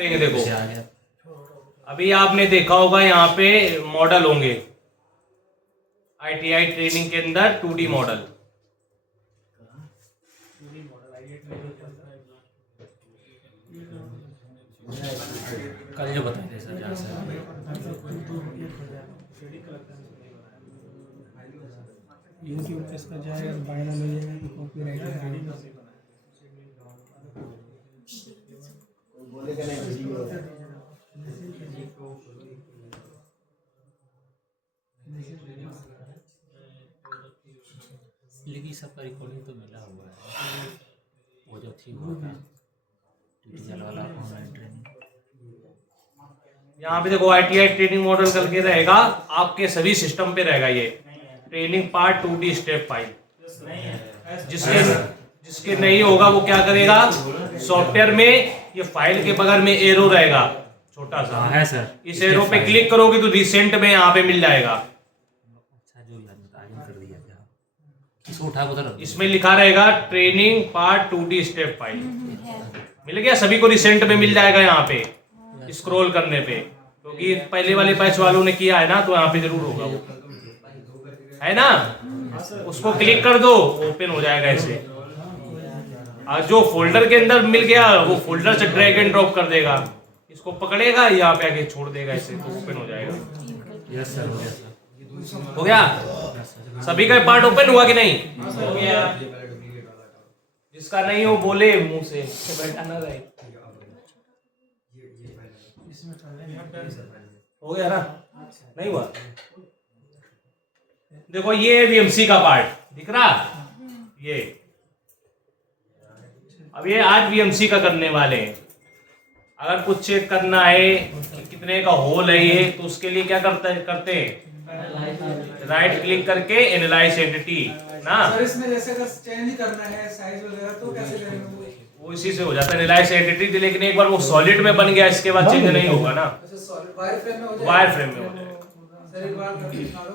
करेंगे देखो। जैसे आ गया। अभी आपने देखा होगा यहाँ पे मॉडल होंगे ITI ट्रेनिंग के अंदर 2D मॉडल। कल जो बताए थे सर जहाँ से यूट्यूब पे इसका जाएगा तो वायरल हो जाएगा तो कॉपीराइट लगेगा। लेकिन सबका रिकॉर्डिंग तो मिला हुआ है, वो जो थी वो ट्यूटोरियल वाला ऑनलाइन ट्रेनिंग। यहाँ पे देखो ITI ट्रेनिंग मॉडल करके रहेगा, आपके सभी सिस्टम पे रहेगा ये training part 2D step file. जिसके नहीं होगा वो क्या करेगा, सॉफ्टवेयर में ये फाइल के बगल में एरो रहेगा छोटा सा है सर, इस एरो पे क्लिक करोगे तो रिसेंट में यहाँ पे मिल जाएगा। अच्छा जो याद आगे कर दिया क्या, इसको उठा के उधर इसमें लिखा रहेगा training part 2D step file. मिल गया सभी को, रिसेंट में मिल जाएगा यहाँ पे स्क्रॉल करने पे, क्योंकि पहले वाले बैच वालों ने किया है ना तो यहाँ पे जरूर होगा वो, है ना। उसको क्लिक कर दो, ओपन हो जाएगा ऐसे। आज जो फोल्डर के अंदर मिल गया वो फोल्डर से ड्रैग एंड ड्रॉप कर देगा, इसको पकड़ेगा यहाँ पे आके छोड़ देगा ऐसे, तो ओपन हो जाएगा। यस सर, हो गया सर, हो गया, सभी का पार्ट ओपन हुआ कि नहीं? हो गया। जिसका नहीं हो बोले मुंह से बैठा ना रहे। हो गया ना, नहीं हुआ? देखो ये VMC का पार्ट दिख रहा, ये अब ये आज VMC का करने वाले हैं। अगर कुछ चेक करना है कि कितने का होल है ये, तो उसके लिए क्या करते हैं राइट क्लिक करके एनालाइज एंटिटी ना। सर इसमें जैसे अगर चेंज ही करना है साइज वगैरह तो कैसे करेंगे? वो इसी से हो जाता है एनालाइज एंटिटी, लेकिन एक बार वो सॉलिड में बन गया इसके बाद चेंज नहीं होगा ना, अच्छा सॉलिड वायर फ्रेम में हो जाएगा। वायर फ्रेम में हो जाएगा। सर एक बार करके दिखा दो।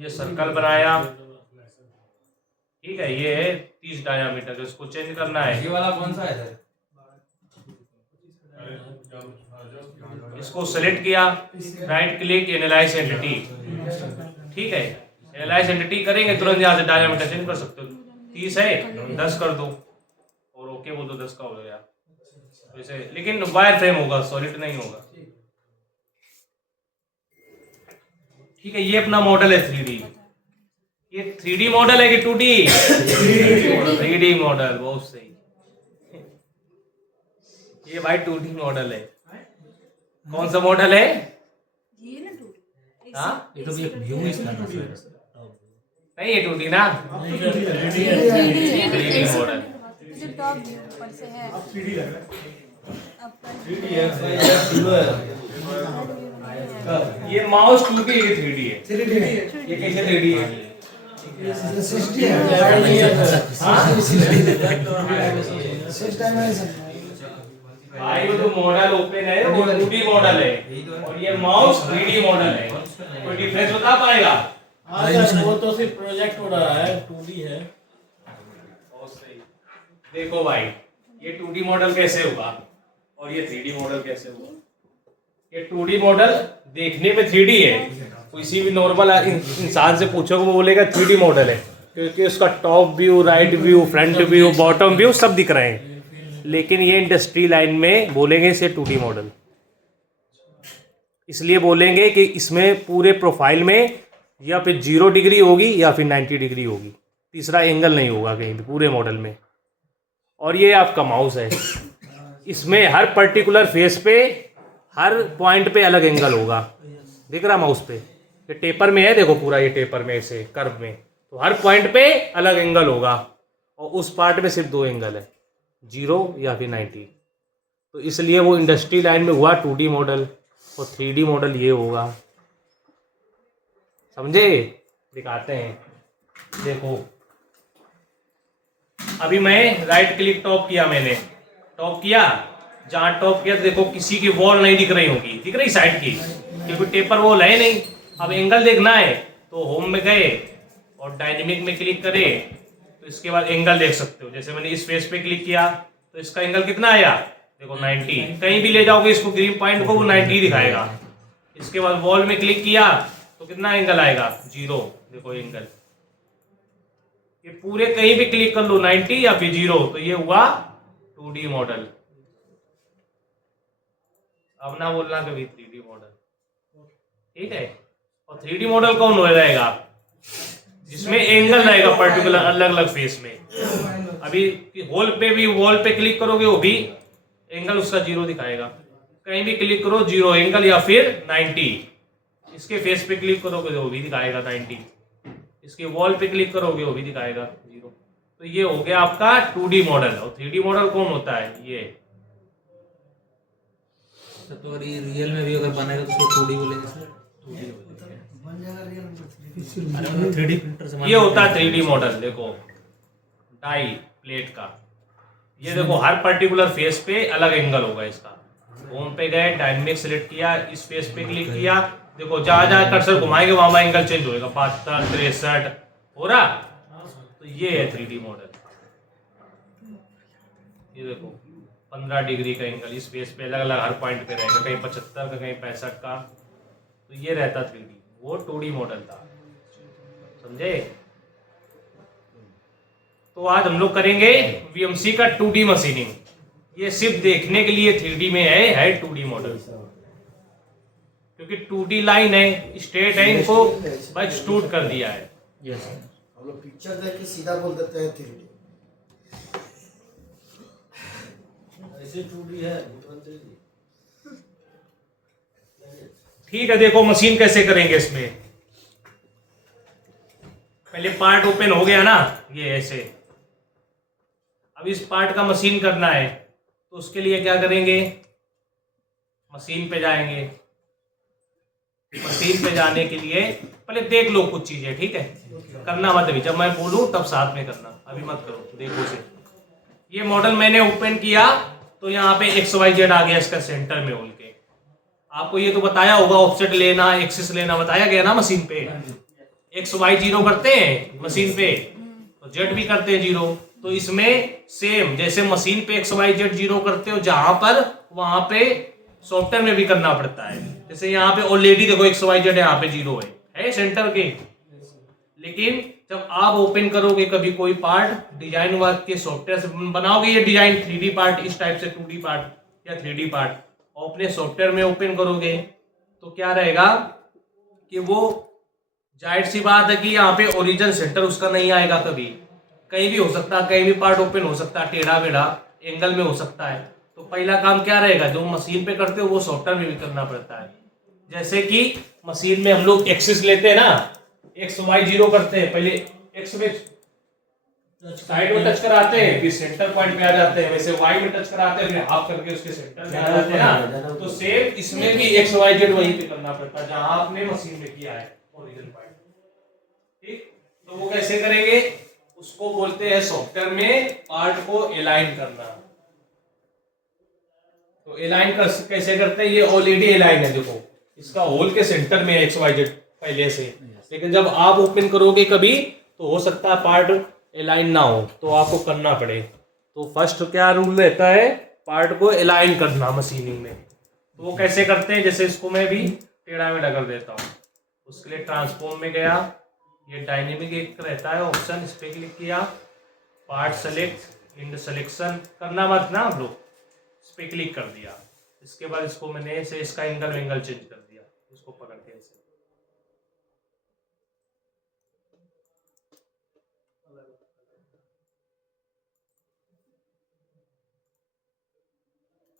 ये सर्कल बनाया, ठीक है, ये है 30 डायामीटर, इसको चेंज करना है। ये वाला कौन सा है सर? इसको सेलेक्ट किया, राइट क्लिक एनालाइज एंटिटी, ठीक है। एनालाइज एंटिटी करेंगे तुरंत यहाँ से डायमीटर चेंज कर सकते हो। 30 है 10 कर दो और ओके बोल दो, 10 का हो गया वैसे, लेकिन वायर फ्रेम होगा, सॉलिड नहीं होगा, ठीक है। ये अपना मॉडल है 3D। ये 3D मॉडल है कि 2D? 3D मॉडल, बहुत सही। ये भाई 2D मॉडल है। कौन सा मॉडल है? ये ना टूट हाँ ये तो एक व्यू इसका ना सर, नहीं, ये 2D ना, 3D मॉडल। जो टॉप व्यू ऊपर से है ये माउस 2D है, ये 3D है। 3D है। ये कैसे 3D है? भाई वो तो मॉडल ओपन है, वो 2D मॉडल है और ये माउस 3D मॉडल है। कोई डिफरेंस बता पाएगा? वो तो सिर्फ प्रोजेक्ट हो रहा है, 2D है। बहुत सही। देखो भाई ये 2D मॉडल कैसे होगा और ये 3D मॉडल कैसे होगा। ये 2D मॉडल देखने में 3D है, किसी भी नॉर्मल इंसान से पूछोगे वो बोलेगा 3D मॉडल है, क्योंकि उसका top view, right view, front view, bottom view सब दिख रहे हैं। लेकिन ये इंडस्ट्री लाइन में बोलेंगे इसे 2D मॉडल, इसलिए बोलेंगे कि इसमें पूरे प्रोफाइल में या फिर 0 डिग्री होगी या फिर 90 डिग्री होगी, तीसरा एंगल नहीं होगा कहीं भी पूरे मॉडल में। और ये आपका माउस है, इसमें हर पर्टिकुलर फेस पे, हर पॉइंट पे अलग एंगल होगा। दिख रहा माउस पे, ये टेपर में है, देखो पूरा ये टेपर में ऐसे कर्व में, तो हर पॉइंट पे अलग एंगल होगा और उस पार्ट में सिर्फ 2 एंगल है, 0 या फिर 90। तो इसलिए वो इंडस्ट्री लाइन में हुआ 2D मॉडल और 3D मॉडल ये होगा, समझे? दिखाते हैं, देखो अभी मैं राइट क्लिक टॉप किया, मैंने टॉप किया, जहां टॉप किया तो देखो किसी की वॉल नहीं दिख रही होगी, दिख रही साइड की, क्योंकि टेपर वॉल है नहीं। अब एंगल देखना है तो होम में गए और डायनेमिक में क्लिक करे तो इसके बाद एंगल देख सकते हो। जैसे मैंने इस फेस पे क्लिक किया तो इसका एंगल कितना आया, देखो 90। कहीं भी ले जाओगे इसको ग्रीन पॉइंट को, वो 90 दिखाएगा। इसके बाद वॉल में क्लिक किया तो कितना एंगल आएगा, 0। देखो एंगल, ये पूरे कहीं भी क्लिक कर लो 90 या फिर 0, तो ये हुआ 2D मॉडल। अब ना बोलना कभी 3D मॉडल, ठीक है। और 3D मॉडल कौन हो रहेगा, जिसमें एंगल रहेगा पर्टिकुलर अलग अलग फेस में। अभी होल पे भी, वॉल पे क्लिक करोगे वो भी एंगल उसका 0 दिखाएगा। कहीं भी क्लिक करो 0 एंगल या फिर 90। इसके फेस पे क्लिक करोगे वो भी दिखाएगा 90। इसके वॉल पे क्लिक करोगे वो भी दिखाएगा 0। तो ये हो गया आपका 2D मॉडल। और 3D मॉडल कौन होता है, ये। तो अगर ये रियल में भी अगर बनेगा तो उसको 2D बोलेंगे सर, 2D अरे मतलब 3D प्रिंटर से ये होता है 3D मॉडल। देखो डाई प्लेट का, ये देखो हर पर्टिकुलर फेस पे अलग एंगल होगा इसका। होम पे गए, डायनेमिक सेलेक्ट किया, इस फेस पे क्लिक किया, देखो जहां जहां कर्सर घुमाएंगे वहां एंगल चेंज होएगा, 72, 63 हो रहा। तो ये है 3D मॉडल। ये देखो 15 डिग्री का एंगल इस फेस पे अलग अलग हर पॉइंट पे रहेगा, कहीं 75 का, कहीं 65 का। तो ये रहता 3D, वो 2D मॉडल था, समझे। तो आज हम लोग करेंगे VMC का 2D मशीनिंग। ये सिर्फ देखने के लिए 3D में है 2D मॉडल, क्योंकि 2D लाइन है, स्ट्रेट है, इनको बस एक्सट्रूड कर दिया है। यस हम लोग पिक्चर देख के सीधा बोल देते हैं 3D। ऐसे 2D है, भूटान 3D। ठीक है, देखो मशीन कैसे करेंगे। इसमें पहले पार्ट ओपन हो गया ना, ये ऐसे। अब इस पार्ट का मशीन करना है, तो उसके लिए क्या करेंगे, मशीन पे जाएंगे। मशीन पे जाने के लिए पहले देख लो कुछ चीजें, ठीक है। करना मत अभी, जब मैं बोलूं तब साथ में करना, अभी मत करो। देखो से ये मॉडल मैंने ओपन किया तो यहाँ पे XYZ आ गया इसका सेंटर में होल के। आपको ये तो बताया होगा, ऑफसेट लेना, एक्सिस लेना बताया गया ना मशीन पे। XY 0 करते हैं मशीन पे, तो Z भी करते हैं 0। तो इसमें सेम जैसे मशीन पे XYZ 0 करते हो जहां पर, वहां पे सॉफ्टवेयर में भी करना पड़ता है। जैसे यहाँ पे ऑलरेडी देखो XYZ यहाँ पे 0 है सेंटर के। लेकिन जब आप ओपन करोगे कभी कोई पार्ट डिजाइन वर्क के सॉफ्टवेयर से बनाओगे, ये डिजाइन 3D पार्ट इस टाइप से 2D पार्ट या 3D पार्ट, और अपने सॉफ्टवेयर में ओपन करोगे तो क्या रहेगा कि वो जाहिर सी बात है कि यहाँ पे ओरिजिन सेंटर उसका नहीं आएगा। कभी कहीं भी हो सकता है, कहीं भी पार्ट ओपन हो सकता है, टेढ़ा मेढ़ा एंगल में हो सकता है। तो पहला काम क्या रहेगा, जो मशीन पे करते हो वो सॉफ्टवेयर में भी करना पड़ता है। जैसे कि मशीन में हम लोग एक्सिस लेते हैं ना, XY 0 करते हैं, पहले एक्स में साइड में टच कराते हैं, फिर सेंटर पॉइंट पे आ जाते हैं। वैसे Y में टच कराते हैं, फिर हाफ करके उसके सेंटर में आ जाते हैं ना। तो सेम इसमें भी XYZ वहीं पे करना पड़ता है जहां आपने मशीन में किया है ओरिजिन पॉइंट, ठीक। तो वो कैसे करेंगे, उसको बोलते हैं सॉफ्टवेयर में पार्ट को अलाइन करना। तो अलाइन कैसे करते हैं, ये ऑलरेडी अलाइन है, देखो इसका होल के सेंटर में है XYZ पहले से। लेकिन जब आप ओपन करोगे कभी तो हो सकता है पार्ट अलाइन ना हो, तो आपको करना पड़े। तो फर्स्ट क्या रूल रहता है, पार्ट को अलाइन करना मशीनिंग में। तो वो कैसे करते हैं, जैसे इसको मैं भी टेढ़ा मेढ़ा कर देता हूँ। उसके लिए ट्रांसफॉर्म में गया, ये डायनेमिक एक रहता है ऑप्शन, इस पर क्लिक किया, पार्ट सेलेक्ट, इंड सिलेक्शन करना मत ना आप लोग, इस पर क्लिक कर दिया। इसके बाद इसको मैंने ऐसे इसका एंगल चेंज कर दिया, इसको पकड़ के ऐसे।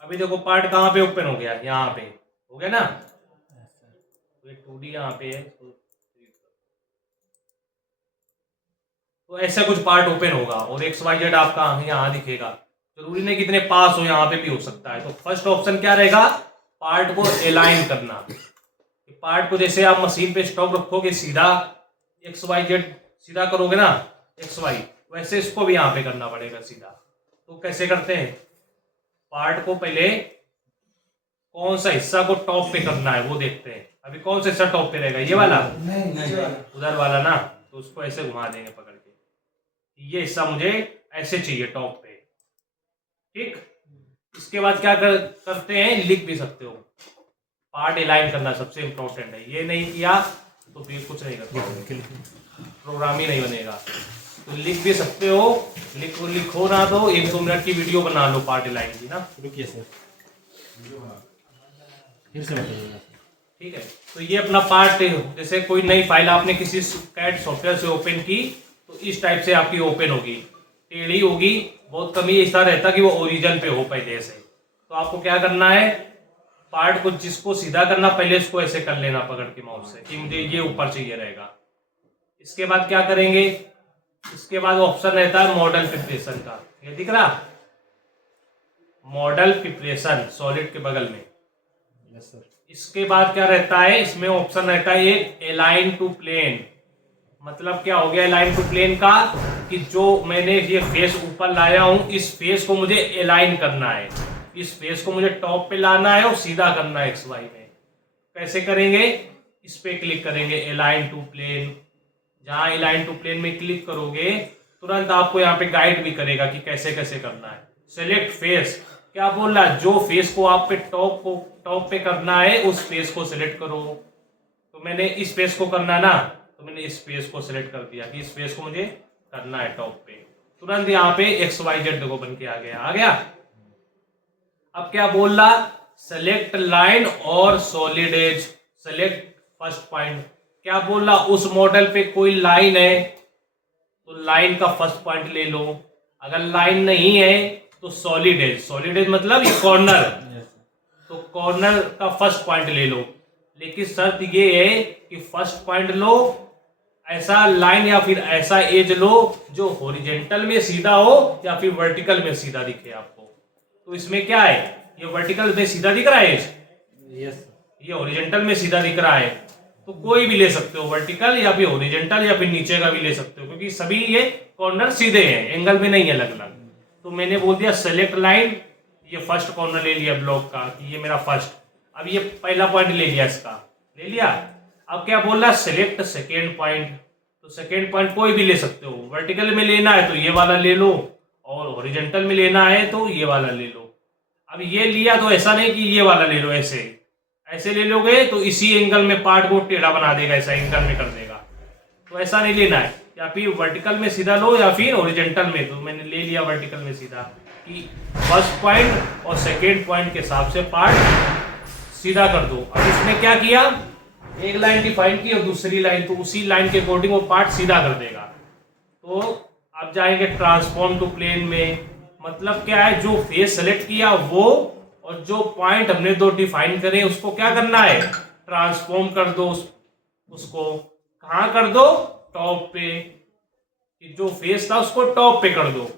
अभी देखो पार्ट कहाँ पे ओपन हो गया, यहाँ पे हो गया ना। तो 2D यहाँ पे है, तो ऐसा कुछ पार्ट ओपन होगा और XYZ आपका यहाँ दिखेगा। जरूरी नहीं कितने पास हो, यहाँ पे भी हो सकता है। तो फर्स्ट ऑप्शन क्या रहेगा, पार्ट को अलाइन करना। पार्ट को जैसे आप मशीन पे स्टॉक रखोगे सीधा XYZ सीधा करोगे ना XY, वैसे इसको भी यहाँ पे करना पड़ेगा सीधा। तो कैसे करते हैं, पार्ट को पहले कौन सा हिस्सा को टॉप पे करना है वो देखते हैं। अभी कौन सा हिस्सा टॉप पे रहेगा, ये वाला, उधर वाला ना। तो उसको ऐसे घुमा देंगे पकड़ के, ये हिस्सा मुझे ऐसे चाहिए टॉप पे, ठीक। इसके बाद क्या करते हैं, लिख भी सकते हो। पार्ट अलाइन करना सबसे इम्पोर्टेंट है, ये नहीं किया तो फिर कुछ नहीं कर पाओगे, प्रोग्राम ही नहीं बनेगा। तो लिख भी सकते हो, लिखो ना तो 1-2 मिनट की वीडियो बना लो पार्ट अलाइन की ना। रुकिए सर, फिर से बताइएगा। ठीक है, तो ये अपना पार्ट, जैसे कोई नई फाइल आपने किसी कैड सॉफ्टवेयर से ओपन की तो इस टाइप से आपकी ओपन होगी, टेढ़ी होगी, बहुत कम ही ऐसा रहता कि वो ओरिजिन पे हो पहले से। तो आपको क्या करना है, पार्ट को जिसको सीधा करना पहले इसको ऐसे कर लेना पकड़ के माउस से कि मुझे ये ऊपर चाहिए रहेगा। इसके बाद क्या करेंगे, इसके बाद ऑप्शन रहता है मॉडल प्रिपरेशन का, ये दिख रहा मॉडल प्रिपरेशन सॉलिड के बगल में। Yes sir. इसके बाद क्या रहता है, इसमें ऑप्शन रहता है एक अलाइन टू प्लेन। मतलब क्या हो गया अलाइन टू प्लेन का, कि जो मैंने ये फेस ऊपर लाया हूं इस फेस को मुझे अलाइन करना है, इस फेस को मुझे टॉप पे लाना है और सीधा करना है XY में। कैसे करेंगे, इस पे क्लिक करेंगे अलाइन टू प्लेन। जहां अलाइन टू प्लेन में क्लिक करोगे तुरंत आपको यहाँ पे गाइड भी करेगा कि कैसे कैसे करना है। सेलेक्ट फेस, क्या बोल रहा है, जो फेस को आप पे टॉप पे करना है उस फेस को सिलेक्ट करो। तो मैंने इस फेस को करना ना, तो मैंने इस फेस को सिलेक्ट कर दिया कि इस फेस को मुझे करना है टॉप पे। तुरंत यहाँ पे XYZ देखो बन के आ गया। अब क्या बोल रहा, सेलेक्ट लाइन और solid edge, select first point. क्या बोल रहा, उस मॉडल पे कोई लाइन है तो लाइन का फर्स्ट पॉइंट ले लो, अगर लाइन नहीं है तो सॉलिड एज, सॉलिड एज मतलब ये कॉर्नर, तो कॉर्नर का फर्स्ट पॉइंट ले लो। लेकिन शर्त ये है कि फर्स्ट पॉइंट लो ऐसा लाइन या फिर ऐसा एज लो जो हॉरिजॉन्टल में सीधा हो या फिर वर्टिकल में सीधा दिखे आपको। तो इसमें क्या है, ये वर्टिकल में सीधा दिख रहा है एज, यस, ये हॉरिजॉन्टल में सीधा दिख रहा है, तो कोई भी ले सकते हो, वर्टिकल या फिर हॉरिजॉन्टल या फिर नीचे का भी ले सकते हो, क्योंकि सभी ये कॉर्नर सीधे हैं, एंगल में नहीं है अलग अलग। तो मैंने बोल दिया सेलेक्ट लाइन, ये फर्स्ट कॉर्नर ले लिया ब्लॉक का कि ये मेरा फर्स्ट, अब ये पहला पॉइंट ले लिया, इसका ले लिया। अब क्या बोल रहा है, सेलेक्ट सेकेंड पॉइंट, तो सेकेंड पॉइंट कोई भी ले सकते हो, वर्टिकल में लेना है तो ये वाला ले लो और हॉरिजॉन्टल में लेना है तो ये वाला ले लो। अब ये लिया तो ऐसा नहीं कि ये वाला ले लो, ऐसे ले लोगे तो इसी एंगल में पार्ट को टेढ़ा बना देगा, ऐसा एंगल में कर देगा, तो ऐसा नहीं लेना है। या फिर वर्टिकल में सीधा लो या फिर हॉरिजॉन्टल में, तो मैंने ले लिया वर्टिकल में सीधा कि फर्स्ट पॉइंट और सेकेंड पॉइंट के हिसाब से पार्ट सीधा कर दो। अब इसमें क्या किया, एक लाइन डिफाइन की और दूसरी लाइन, तो उसी लाइन के अकॉर्डिंग वो पार्ट सीधा कर देगा। तो अब जाएंगे ट्रांसफॉर्म टू प्लेन में, मतलब क्या है, जो फेस सेलेक्ट किया वो और जो पॉइंट हमने दो डिफाइन करे उसको क्या करना है, ट्रांसफॉर्म कर दो उसको। कहाँ कर दो, टॉप पे, कि जो फेस था उसको टॉप पे कर दो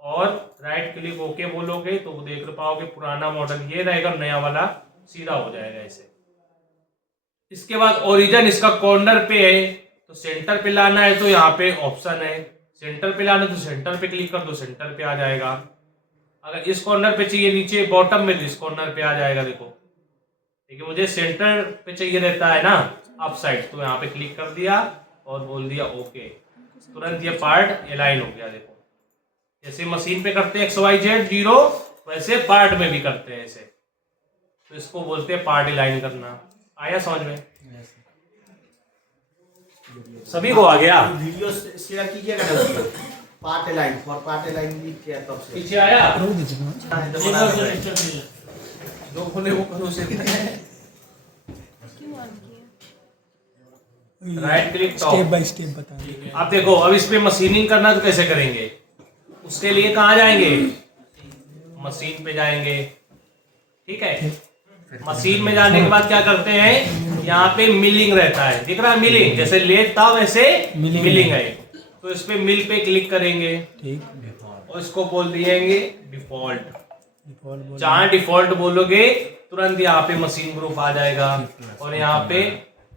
और राइट क्लिक ओके बोलोगे तो देख पाओगे पुराना मॉडल ये रहेगा, नया वाला सीधा हो जाएगा ऐसे। इसके बाद ओरिजिन इसका कॉर्नर पे है तो सेंटर पे लाना है, तो यहाँ पे ऑप्शन है सेंटर पे लाना, तो सेंटर पे क्लिक कर दो, सेंटर पे आ जाएगा। अगर इस कॉर्नर पे चाहिए नीचे बॉटम में तो इस कॉर्नर पे आ जाएगा, देखो। लेकिन मुझे सेंटर पे चाहिए रहता है ना अप साइड, तो यहाँ पे क्लिक कर दिया और बोल दिया ओके, तुरंत ये पार्ट अलाइन हो गया। देखो जैसे मशीन पे करते हैं XYZ 0, वैसे पार्ट में भी करते हैं ऐसे, तो इसको बोलते हैं पार्ट अलाइन करना। आया समझ में, सभी को आ गया। वीडियो शेयर कीजिएगा ना उसको, part line for part line लिख के तब से पीछे आया रोक दीजिए ना। एक बार से लेक्चर दीजिए। जो खोले वो करो से क्यों ऑन किया? Right click step top. By step बताएं। आप देखो अब इस पे मशीनिंग करना तो कैसे करेंगे, उसके लिए कहाँ जाएंगे, मशीन पे जाएंगे। ठीक है, मशीन में जाने के बाद क्या करते हैं, यहाँ पे मिलिंग रहता है, दिख रहा है मिलिंग, जैसे लेट था वैसे मिलिंग है, तो इस पे मिल पे क्लिक करेंगे ठीक, और इसको बोल दिएंगे डिफॉल्ट। डिफॉल्ट बोल। जहाँ डिफॉल्ट बोलोगे तुरंत यहाँ पे मशीन ग्रुप आ जाएगा और यहाँ पे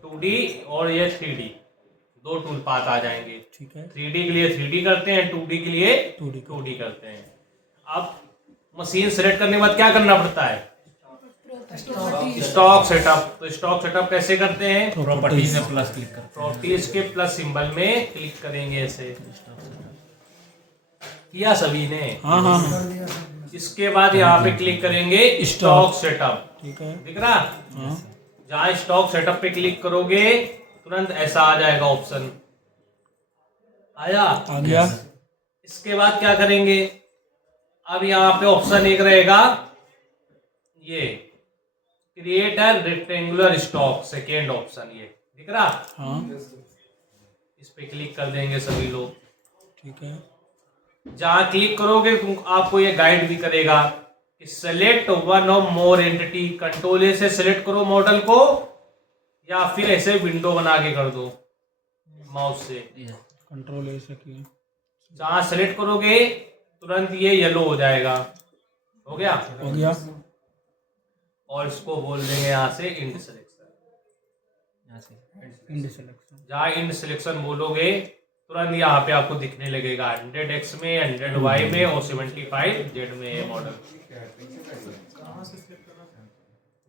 2D और ये 3D दो टूल पाथ आ जाएंगे। ठीक है, 3D के लिए 3D करते हैं, 2D के लिए 2D करते हैं। अब मशीन सेलेक्ट करने के बाद क्या करना पड़ता है, स्टॉक सेटअप। तो स्टॉक सेटअप कैसे करते हैं, प्रॉपर्टीज में प्लस क्लिक कर, प्रॉपर्टीज के प्लस सिंबल में क्लिक करेंगे ऐसे। किया सभी ने, हाँ हाँ हाँ, इसके बाद यहाँ पे क्लिक करेंगे स्टॉक सेटअप, ठीक है। दिख रहा? हाँ जहाँ स्टॉक सेटअप पे क्लिक करोगे तुरंत ऐसा आ जाएगा ऑप्शन, आया? आ गया। इसके बाद क्या करेंगे, अब यहाँ पे ऑप्शन एक रहेगा ये create a rectangular stock, second option ये दिख रहा? हाँ इस पे क्लिक कर देंगे सभी लोग। ठीक है। जहां क्लिक करोगे आपको ये गाइड भी करेगा कि सेलेक्ट वन और मोर एंटिटी, कंट्रोल ए से सेलेक्ट करो मॉडल को या फिर ऐसे विंडो बना के कर दो माउस से। कंट्रोल ए से किया। जहां सेलेक्ट करोगे तुरंत ये येलो हो जाएगा, हो गया? हो गया। और इसको बोल देंगे यहाँ से इंड सिलेक्शन। End selection. जहाँ इंड सिलेक्शन बोलोगे तुरंत यहाँ पे आपको दिखने लगेगा 100x में, 100y में और 75z में ये मॉडल।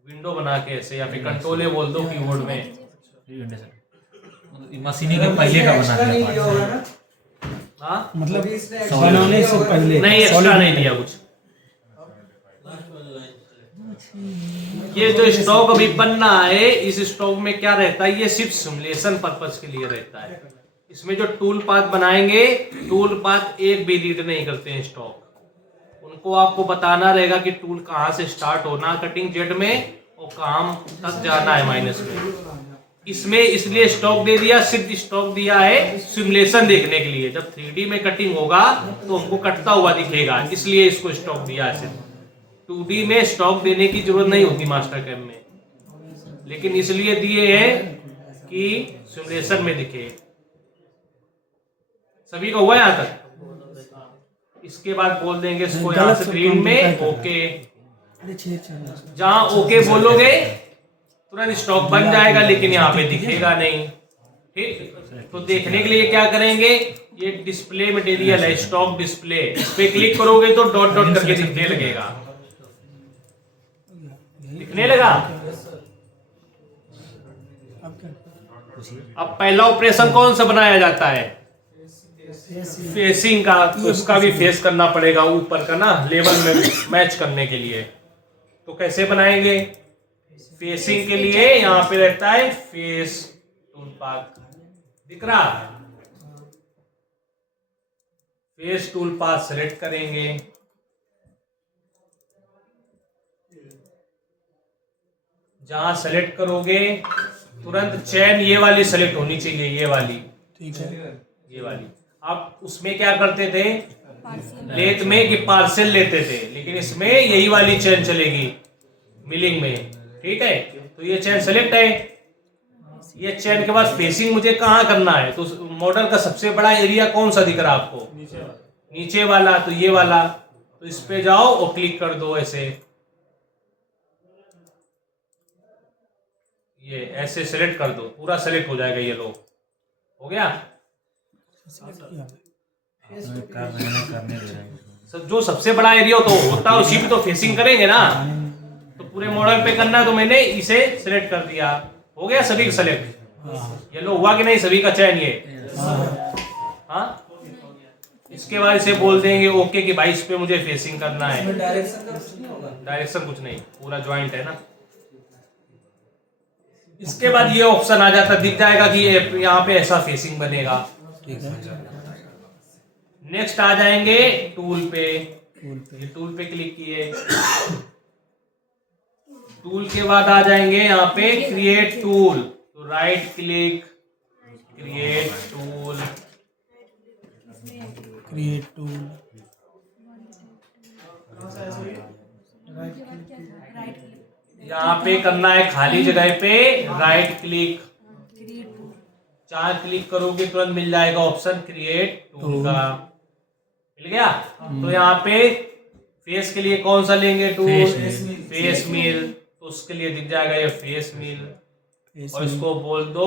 विंडो बना के ऐसे या फिर कंट्रोल ए बोल दो कीबोर्ड में। मशीनी के पहले का बना दिया। हाँ मतलब बनाने से पहले नहीं, एक्स्ट्रा नहीं दिया कुछ। ये जो स्टॉक अभी बनना है, इस स्टॉक में क्या रहता है, ये सिर्फ सिमुलेशन पर्पस के लिए रहता है। इसमें जो टूल पाथ बनाएंगे, टूल पाथ एक भी रीड नहीं करते हैं स्टॉक। उनको आपको बताना रहेगा कि टूल कहाँ से स्टार्ट होना कटिंग जेड में और कहाँ तक जाना है माइनस में। इसमें इसलिए स्टॉक दे दिया, सिर्फ स्टॉक दिया है सिमुलेशन देखने के लिए। जब 3D में कटिंग होगा तो हमको कटता हुआ दिखेगा, इसलिए इसको स्टॉक दिया है। सिर्फ 2D में स्टॉक देने की जरूरत नहीं होती मास्टर कैम में, लेकिन इसलिए दिए हैं कि सिमुलेशन में दिखे। सभी का हुआ यहाँ तक? इसके बाद बोल देंगे इसको यहाँ से स्क्रीन में ओके। जहां ओके बोलोगे तुरंत स्टॉक बन जाएगा, लेकिन यहाँ पे दिखेगा नहीं। ठीक, तो देखने के लिए क्या करेंगे, ये डिस्प्ले मटेरियल है स्टॉक डिस्प्ले, इस पे क्लिक करोगे तो डॉट डॉट करके दिखने लगेगा। दिखने लगा? अब पहला ऑपरेशन कौन सा बनाया जाता है, फेसिंग का। तो उसका भी फेस करना पड़ेगा ऊपर का ना, लेवल में मैच करने के लिए। तो कैसे बनाएंगे, फेसिंग के लिए यहाँ पे रहता है फेस टूल पाथ, दिख रहा? फेस टूल पाथ सेलेक्ट करेंगे। जहां सेलेक्ट करोगे तुरंत चैन ये वाली सेलेक्ट होनी चाहिए, ये वाली, ठीक है। ये वाली। आप उसमें क्या करते थे लेथ में कि पार्सल लेते थे, लेकिन इसमें यही वाली चैन चलेगी मिलिंग में। ठीक है, तो ये चैन सेलेक्ट है। ये चैन के बाद फेसिंग मुझे कहाँ करना है, तो मॉडल का सबसे बड़ा एरिया कौन सा दिख रहा है आपको, नीचे वाला। तो ये वाला, तो इस पे जाओ और क्लिक कर दो ऐसे, ये ऐसे सेलेक्ट कर दो, पूरा सेलेक्ट हो जाएगा। ये लो, हो गया। जो सबसे बड़ा एरिया तो होता है उसी पे तो फेसिंग करेंगे ना, तो पूरे मॉडल पे करना है, तो मैंने इसे सेलेक्ट कर दिया। हो गया सभी का सेलेक्ट। ये लो हुआ कि नहीं सभी का चयन ये? हाँ, इसके बाद इसे बोल देंगे ओके कि भाई इस पे मुझे फेसिंग करना है। डायरेक्शन कुछ नहीं, पूरा ज्वाइंट है ना। इसके बाद ये ऑप्शन आ जाता, दिख जाएगा कि यहाँ पे ऐसा फेसिंग बनेगा। ठीक है। नेक्स्ट आ जाएंगे टूल पे। टूल पे क्लिक किए, टूल के बाद आ जाएंगे यहाँ पे क्रिएट टूल। तो right click, create tool, create tool, यहाँ पे करना है खाली जगह पे राइट क्लिक। जहाँ क्लिक करोगे तुरंत मिल जाएगा ऑप्शन क्रिएट टूल का, मिल गया। तो यहाँ पे फेस के लिए कौन सा लेंगे टूल, फेस मिल, तो उसके लिए दिख जाएगा ये फेस मिल, और इसको बोल दो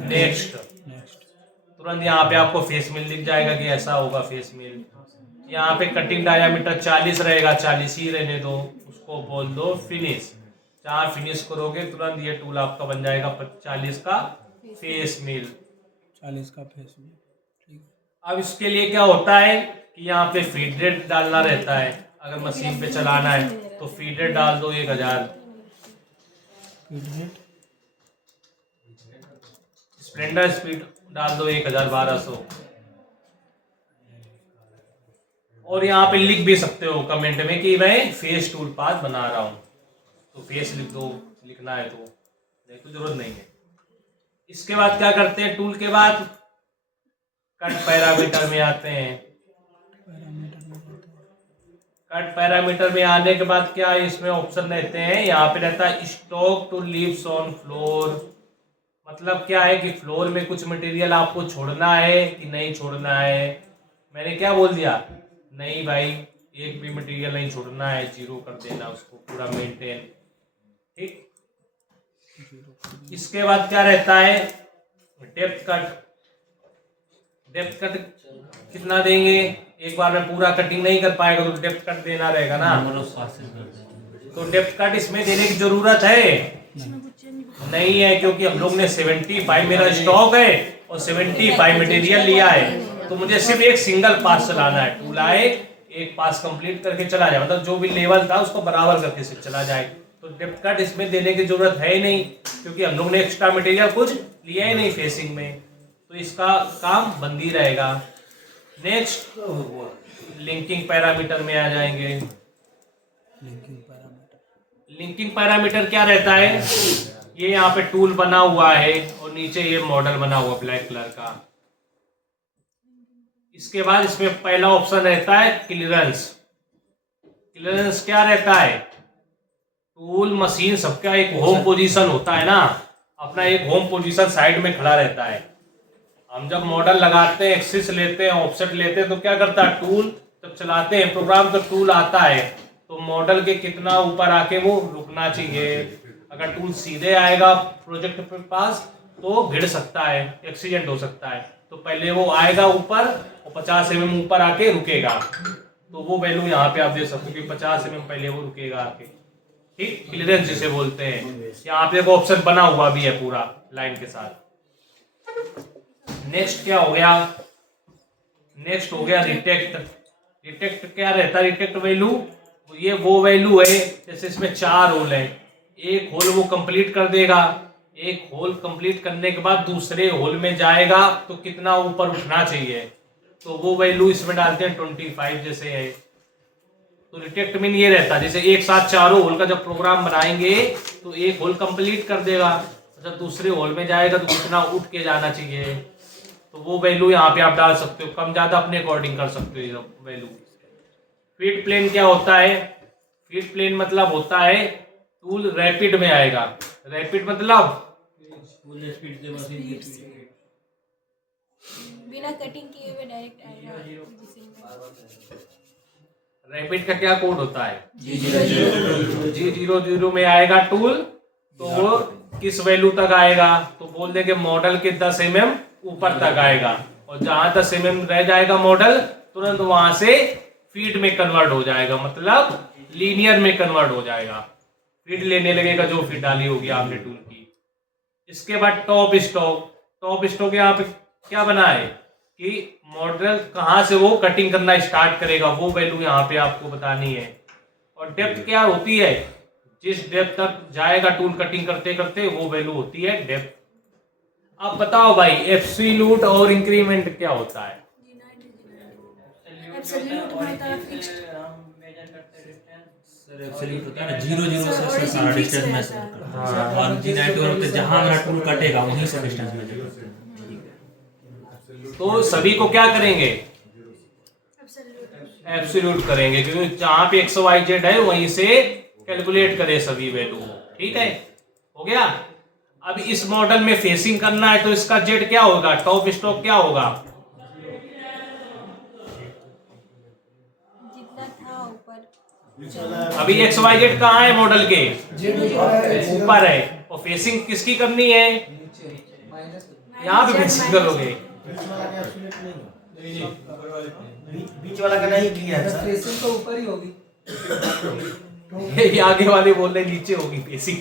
नेक्स्ट। तुरंत यहाँ पे आपको फेस मिल दिख जाएगा कि ऐसा होगा फेस मिल। यहाँ पे कटिंग डायामीटर 40 रहेगा, 40 ही रहने दो, उसको बोल दो फिनिश। जहाँ फिनिश करोगे तुरंत ये टूल आपका बन जाएगा 40 का फेस मिल, 40 का फेस मिल। ठीक। अब इसके लिए क्या होता है कि यहाँ पे फीड रेट डालना रहता है। अगर मशीन पे चलाना है तो फीड रेट डाल दो 1000, फीड रेट स्प्लेंडर स्पीड डाल दो 1200। और यहाँ पे लिख भी सकते हो कमेंट में कि मैं फेस टूल पाथ बना रहा हूँ, तो फेस लिख दो, लिखना है तो, नहीं तो जरूरत नहीं है। इसके बाद क्या करते हैं, टूल के बाद कट पैरामीटर में आते हैं। पैरामीटर में जाते हैं। कट पैरामीटर में आने के बाद क्या इसमें ऑप्शन रहते हैं, यहाँ पे रहता है stock to leaves on floor. मतलब क्या है कि फ्लोर में कुछ मटेरियल आपको छोड़ना है कि नहीं छोड़ना है। मैंने क्या बोल दिया, नहीं भाई एक भी मटेरियल नहीं छोड़ना है, 0 कर देना उसको, पूरा मेंटेन। ठीक, इसके बाद क्या रहता है, डेप्थ कट। डेप्थ कट कितना देंगे, एक बार में पूरा कटिंग नहीं कर पाएगा तो डेप्थ कट देना रहेगा ना। तो डेप्थ कट इसमें देने की जरूरत है नहीं है, क्योंकि हम लोग ने 75 मेरा स्टॉक है और 75 मटेरियल लिया है, तो मुझे सिर्फ एक सिंगल पास चलाना है। टूल आए एक पास कंप्लीट करके चला जाए, मतलब जो भी लेवल था उसको बराबर करके सिर्फ चला जाए। तो डेप्थ कट इसमें देने की जरूरत है ही नहीं, क्योंकि हम लोग ने एक्स्ट्रा मटेरियल कुछ लिया ही नहीं फेसिंग में, तो इसका काम बंद ही रहेगा। नेक्स्ट लिंकिंग पैरामीटर में आ जाएंगे। लिंकिंग पैरामीटर क्या रहता है, ये यहाँ पे टूल बना हुआ है और नीचे ये मॉडल बना हुआ ब्लैक कलर का। इसके बाद इसमें पहला ऑप्शन रहता है क्लियरेंस। क्लियरेंस क्या रहता है, टूल मशीन सबका एक होम पोजीशन होता है ना, अपना एक होम पोजीशन साइड में खड़ा रहता है। हम जब मॉडल लगाते हैं, एक्सिस लेते हैं, ऑफसेट लेते हैं, तो क्या करता है टूल जब चलाते हैं प्रोग्राम तो टूल आता है, तो मॉडल के कितना ऊपर आके वो रुकना चाहिए। अगर टूल सीधे आएगा प्रोजेक्ट के पास तो भिड़ सकता है, एक्सीडेंट हो सकता है। तो पहले वो आएगा ऊपर और 50 mm ऊपर आके रुकेगा, तो वो वैल्यू यहाँ पे आप दे सकते हो कि 50 mm पहले वो रुकेगा आके। ठीक, क्लियरेंस जिसे बोलते हैं। यहाँ पे एक ऑप्शन बना हुआ भी है पूरा लाइन के साथ। नेक्स्ट क्या हो गया, नेक्स्ट हो गया रिटेक्ट। रिटेक्ट क्या रहता है, रिटेक्ट वैल्यू ये वो वैल्यू है, जैसे इसमें 4 होल है, एक होल वो कंप्लीट कर देगा, एक होल कंप्लीट करने के बाद दूसरे होल में जाएगा तो कितना ऊपर उठना चाहिए, तो वो वैल्यू इसमें डालते हैं 25 जैसे है। तो रिटेक्ट मीन ये रहता है, जैसे एक साथ चारों होल का जब प्रोग्राम बनाएंगे तो एक होल कंप्लीट कर देगा, जब दूसरे होल में जाएगा तो कितना उठ के जाना चाहिए, तो वो वैल्यू यहाँ पे आप डाल सकते हो, कम ज्यादा अपने अकॉर्डिंग कर सकते हो वैल्यू। फीड प्लेन क्या होता है, फीड प्लेन मतलब होता है टूल रैपिड में आएगा। रैपिड मतलब बिना कटिंग किए हुए डायरेक्ट आएगा। रैपिड का क्या कोड होता है, G00 में आएगा टूल, तो वो किस वैल्यू तक आएगा, तो बोल देंगे मॉडल के 10 mm ऊपर तक आएगा, और जहां 10 mm रह जाएगा मॉडल तुरंत वहां से फीड में कन्वर्ट हो जाएगा, मतलब लीनियर में कन्वर्ट हो जाएगा, फीड लेने लगेगा जो फीड डाली होगी आपने टूल की। इसके बाद टॉप स्टॉक। टॉप स्टॉक यहाँ पे क्या बना है कि मॉडल कहाँ से वो कटिंग करना स्टार्ट करेगा, वो वैल्यू यहाँ पे आपको बतानी है। और डेप्थ क्या होती है, जिस डेप्थ तक जाएगा टूल कटिंग करते करते वो वैल्यू होती है डेप्थ। अब बताओ भाई एब्सोल्यूट और इंक्रीमेंट क्या होता है। एब्सोल्यूट में होता है फिक्स्ड, सर एब्सोल्यूट होता है ना 0 से सारा डिस्टेंस मेजर करता है, और G91 होता है जहां मेरा टूल कटेगा वहीं से डिस्टेंस मेजर करता है। तो सभी को क्या करेंगे, एब्सोल्यूट। एब्सोल्यूट करेंगे, क्योंकि जहां पे XYZ है वहीं से कैलकुलेट करे सभी वैल्यू। ठीक है, हो गया। अब इस मॉडल में फेसिंग करना है तो इसका जेड क्या होगा, टॉप स्टॉक क्या होगा, जितना था ऊपर। अभी XYZ कहाँ है मॉडल के, ऊपर है, और फेसिंग किसकी करनी है, यहाँ पे फेसिंग करोगे। बीच वाला का नहीं किया है सर, फेसिंग तो ऊपर ही होगी। ये आगे वाले बोल रहे नीचे होगी फेसिंग,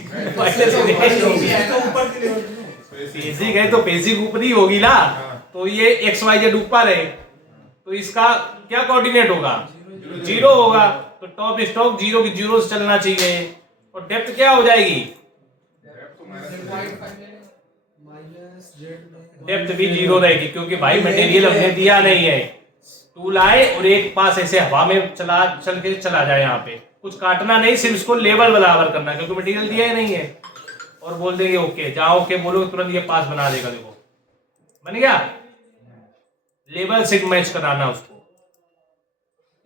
फेसिंग है तो फेसिंग ऊपर ही होगी ना, तो ये XYZ ऊपर है, तो इसका क्या कोऑर्डिनेट होगा, 0 होगा। तो टॉप स्टॉक 0 की 0 से चलना चाहिए। और डेप्थ क्या हो जाएगी? डेप्थ भी 0 रहेगी, क्योंकि भाई मटेरियल हमने दिया नहीं है। टूल आए और एक पास ऐसे हवा में चल के चला जाए, यहाँ पे कुछ काटना नहीं, सिर्फ इसको लेवल बराबर करना, क्योंकि मटेरियल दिया ही नहीं है। और बोल देंगे ओके, जहाँ ओके बोलोगे तुरंत ये पास बना देगा। देखो बन गया। लेवल से मैच कराना उसको।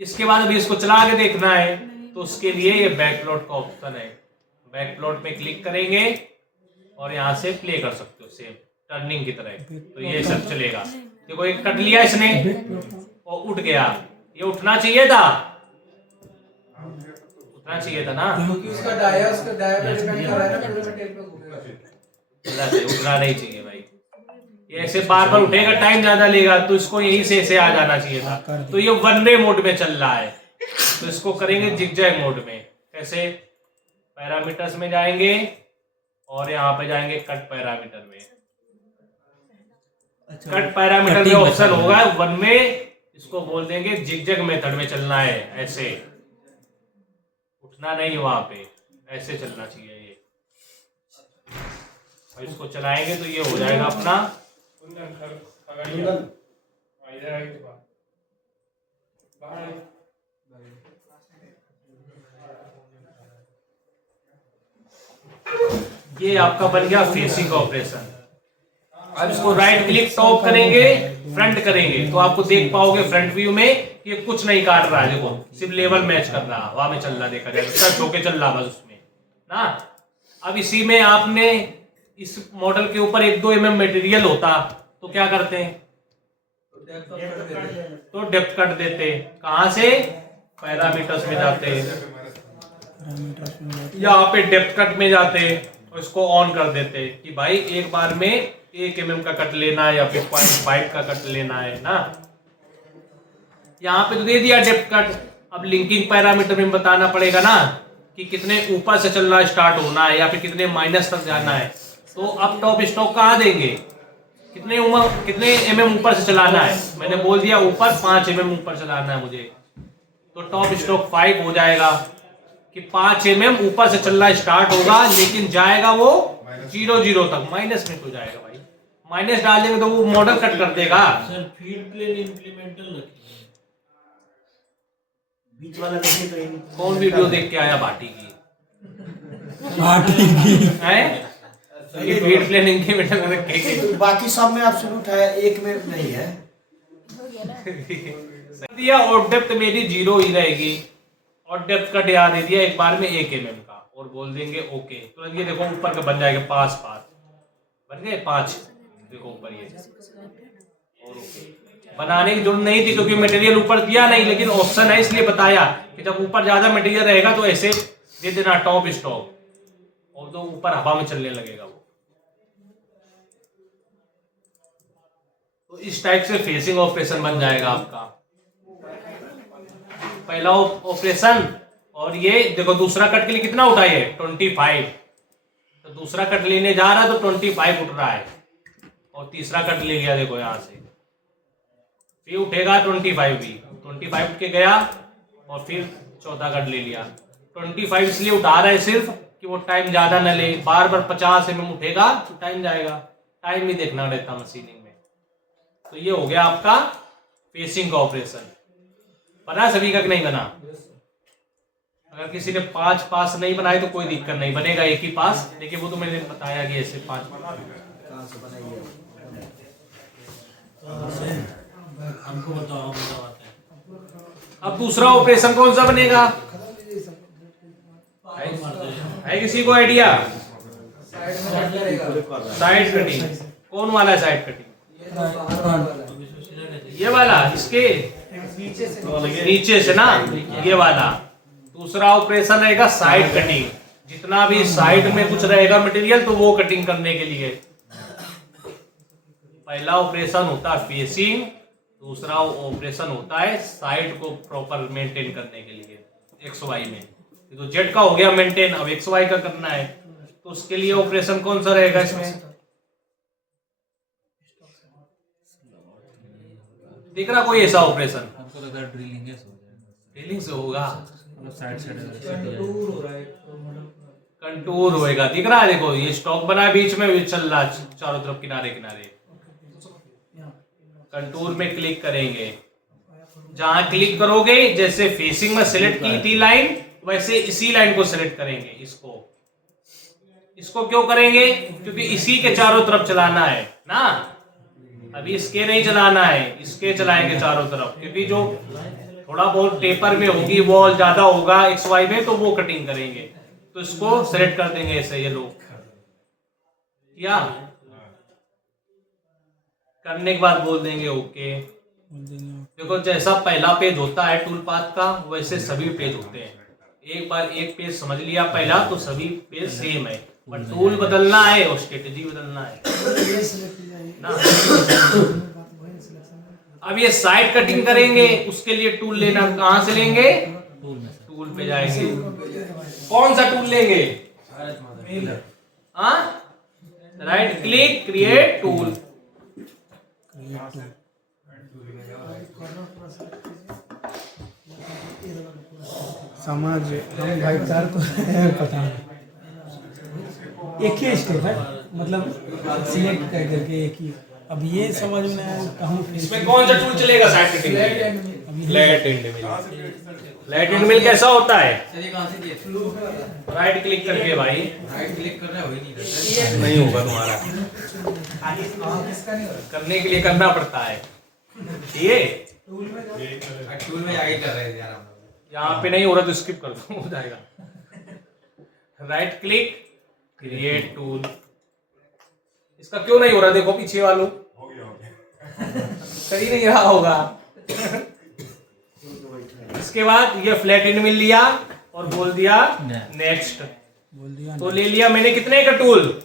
इसके बाद अभी इसको चला के देखना है, तो उसके लिए ये बैक प्लॉट का ऑप्शन है। बैक प्लॉट में क्लिक करेंगे और यहाँ से प्ले कर सकते हो सेम टर्निंग की तरह। तो ये सब चलेगा। देखो एक कट लिया इसने और उठ गया। ये उठना चाहिए था, उठना चाहिए था ना, क्योंकि उसका डाया पे डिपेंड कर रहा है ना, पूरे मटेरियल पे घूमेगा। उठना नहीं चाहिए भाई। ये ऐसे बार बार उठेगा, टाइम ज्यादा लेगा, तो इसको यहीं से ऐसे आ जाना चाहिए था। तो ये वन वे मोड में चल रहा है, तो इसको करेंगे जिगजैग मोड में। कैसे? पैरामीटर्स में जाएंगे और यहाँ पे जाएंगे कट पैरामीटर में। कट पैरामीटर में ऑप्शन होगा वन में, इसको बोल देंगे जिगजैग मेथड में चलना है। ऐसे उठना नहीं, वहां पे ऐसे चलना चाहिए ये। और इसको चलाएंगे तो ये हो जाएगा अपना ये आपका बन गया फेसिंग ऑपरेशन। अब इसको राइट क्लिक टॉप करेंगे, फ्रंट करेंगे, तो आपको देख पाओगे फ्रंट व्यू में कि कुछ नहीं काट रहा है। देखो सिर्फ लेवल मैच कर रहा, हवा में चल रहा, देखा जाए टच होके चल रहा बस उसमें ना। अब इसी में आपने इस मॉडल के ऊपर 1-2 mm मटेरियल होता तो क्या करते हैं? तो डेप्थ कट देते। कहां से? पैरामीटर्स में जाते, यहाँ पे डेप्थ कट में जाते और इसको ऑन कर देते कि भाई एक बार में 1 mm का कट लेना है या फिर 0.5 का कट लेना है ना। यहाँ पे तो दे दिया डेप्थ कट। अब लिंकिंग पैरामीटर में बताना पड़ेगा ना कि कितने ऊपर से चलना स्टार्ट होना है या फिर कितने माइनस तक जाना है। तो अब टॉप स्टॉक कहाँ देंगे? कितने mm ऊपर से चलाना है? मैंने बोल दिया ऊपर 5 mm ऊपर चलाना है मुझे, तो टॉप स्टॉक 5 हो जाएगा कि 5 mm ऊपर से चलना स्टार्ट होगा, लेकिन जाएगा वो 0 तक, माइनस में तो जाएगा भाई। माइनस डाल देंगे तो वो मॉडल कट कर देगा। सर फीड प्लेन इम्प्लीमेंटल रखिए, बीच वाला देखिए तो कौन वीडियो देख के आया भाटी की? हैं? ये फीड प्लेन इम्प्लीमेंटल रखेंगे। बाकी सब में एब्सोल्यूट है, एक में नहीं है। दिया और डेप्थ मेरी 0 ही रहेगी और डेप्थ कट यहाँ दे दिया एक बार में 1 mm का और बोल देंगे ओके। तुरंत ये देखो ऊपर का बन जाएगा पास बन गए 5। देखो ऊपर ये और ओके। बनाने की जरूरत नहीं थी क्योंकि मटेरियल ऊपर दिया नहीं, लेकिन ऑप्शन है इसलिए बताया कि जब ऊपर ज्यादा मटेरियल रहेगा तो ऐसे दे देना टॉप स्टॉक, और तो ऊपर हवा में चलने लगेगा वो। तो इस टाइप से फेसिंग ऑपरेशन बन जाएगा आपका पहला ऑपरेशन। और ये देखो दूसरा कट के लिए कितना उठाइए? 25। तो दूसरा कट लेने जा रहा है तो 25 उठ रहा है, और तीसरा कट ले लिया देखो यहां से, फिर उठेगा 25 भी, 25 उठ के गया और फिर चौथा कट ले लिया। 25 इसलिए उठा रहा है सिर्फ कि वो टाइम ज्यादा न ले, बार बार 50 mm उठेगा तो टाइम जाएगा, टाइम भी देखना रहता मशीनिंग में। तो ये हो गया आपका फेसिंग का ऑपरेशन। बना सभी का कि नहीं बना? अगर किसी ने 5 पास नहीं बनाए तो कोई दिक्कत नहीं, बनेगा एक ही पास, लेकिन वो तो मैंने बताया कि ऐसे 5 हमको बताओ, हम बताते हैं। अब दूसरा ऑपरेशन कौन सा बनेगा? है किसी को आइडिया? Side cutting. कौन वाला है साइड कटिंग? ये वाला, इसके नीचे से ना, ये वाला। दूसरा ऑपरेशन रहेगा साइड कटिंग। जितना भी साइड में कुछ रहेगा मटेरियल तो वो कटिंग करने के लिए। पहला ऑपरेशन होता है फेसिंग, दूसरा ऑपरेशन होता है साइड को प्रॉपर मेंटेन करने के लिए XY में। तो जेड का हो गया मेंटेन, अब XY का करना है, तो उसके लिए ऑपरेशन कौन सा रहेगा इसमें? दिख रहा कोई ऐसा ऑपरेशन? हमको लगा ड्रिलिंग है, सो फीलिंग से होगा, मतलब साइड साइड कंटूर होएगा, दिख रहा है, देखो ये स्टॉक बना है, बीच में भी चल रहा है चारों तरफ किनारे किनारे। कंटूर में क्लिक करेंगे, जहां क्लिक करोगे जैसे फेसिंग में सिलेक्ट की थी लाइन, वैसे इसी लाइन को सिलेक्ट करेंगे। इसको क्यों करेंगे? क्योंकि इसी के चारों तरफ चलाना है ना, अभी इसके नहीं चलाना है, इसके चलाएंगे चारों तरफ, क्योंकि जो थोड़ा बहुत टेपर में होगी, वॉल ज्यादा होगा एक्स वाई में, तो वो कटिंग करेंगे। तो इसको सेलेक्ट कर देंगे ऐसे, ये लोग क्या करने के बाद बोल देंगे ओके। देखो जैसा पहला पेज होता है टूल पाथ का, वैसे सभी पेज होते हैं। एक बार एक पेज समझ लिया पहला, तो सभी पेज सेम है, पर टूल बदलना है और स्ट्रेटेजी बदलना है ना। अब ये साइड कटिंग करेंगे, उसके लिए टूल लेना, कहां से लेंगे? टूल पे जाएंगे। कौन सा टूल लेंगे? हाँ, राइट क्लिक, क्रिएट टूल। समाज हम भाईचार तो पता नहीं, एक ही स्टेप है, मतलब सिलेक्ट कर करके एक ही। अब ये समझ में आया कहूँ इसमें कौन सा टूल चलेगा साइड कटिंग में? Flat end mill. Flat end mill कैसा होता है? राइट क्लिक करके भाई, राइट क्लिक करना वही नहीं होगा तुम्हारा, करने के लिए करना पड़ता है। ये टूल में आगे कर रहे हैं यार, यहाँ पे नहीं हो रहा तो स्किप कर दो, हो जाएगा। Right click, create tool. इसका क्यों नहीं हो रहा? देखो पीछे वालों कर ही नहीं रहा होगा। इसके बाद ये फ्लैट एंड मिल लिया और बोल दिया नेक्स्ट, बोल दिया तो ले लिया मैंने कितने का टूल?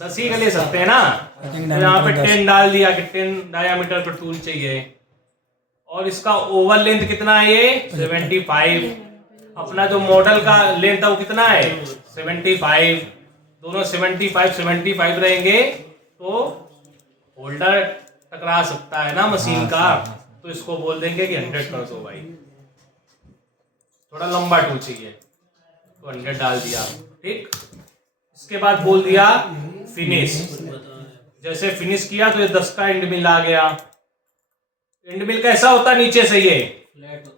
10 ही का ले सकते हैं ना। तो यहाँ पे 10 डाल दिया कि 10 डायामीटर पर टूल चाहिए, और इसका ओवर लेंथ कितना है? ये 75। अपना जो मॉडल का लेंथ है वो कितना है? 75। दोनों 75 रहेंगे, तो होल्डर टकरा सकता है ना मशीन का, तो इसको बोल देंगे कि 100 कर दो भाई, थोड़ा लंबा टूल चाहिए, तो 100 डाल दिया। ठीक, इसके बाद बोल दिया फिनिश। जैसे फिनिश किया तो ये 10 का एंड मिल आ गया। एंड मिल कैसा होता है? नीचे से ये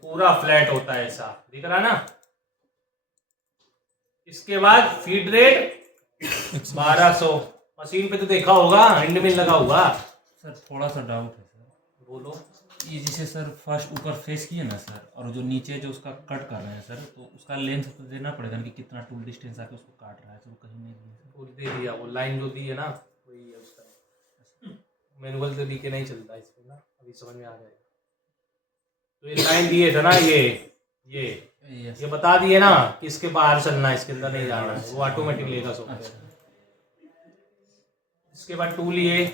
पूरा फ्लैट होता है, ऐसा दिख रहा ना। इसके बाद फीड रेट 1200। मशीन पे तो देखा होगा एंड मिल लगा हुआ। सर थोड़ा सा डाउट है सर, बोलो। ये जैसे सर फर्स्ट ऊपर फेस किए ना सर, और जो नीचे जो उसका कट कर रहे हैं सर, तो उसका लेंथ तो देना पड़ेगा कि कितना टूल डिस्टेंस आके उसको काट रहा है, तो वो कहीं नहीं दिया वो दे दिया, वो लाइन जो दी है ना वही है उसका। मैनुअल से दी के नहीं चलता इसमें ना, अभी समझ में आ जाएगा। तो ये लाइन दिए थे ना, ये बता दिए ना कि इसके बाहर चलना है, इसके अंदर नहीं जाना है, वो ऑटोमेटिक लेगा सॉफ्टवेयर। इसके बाद टूल ये,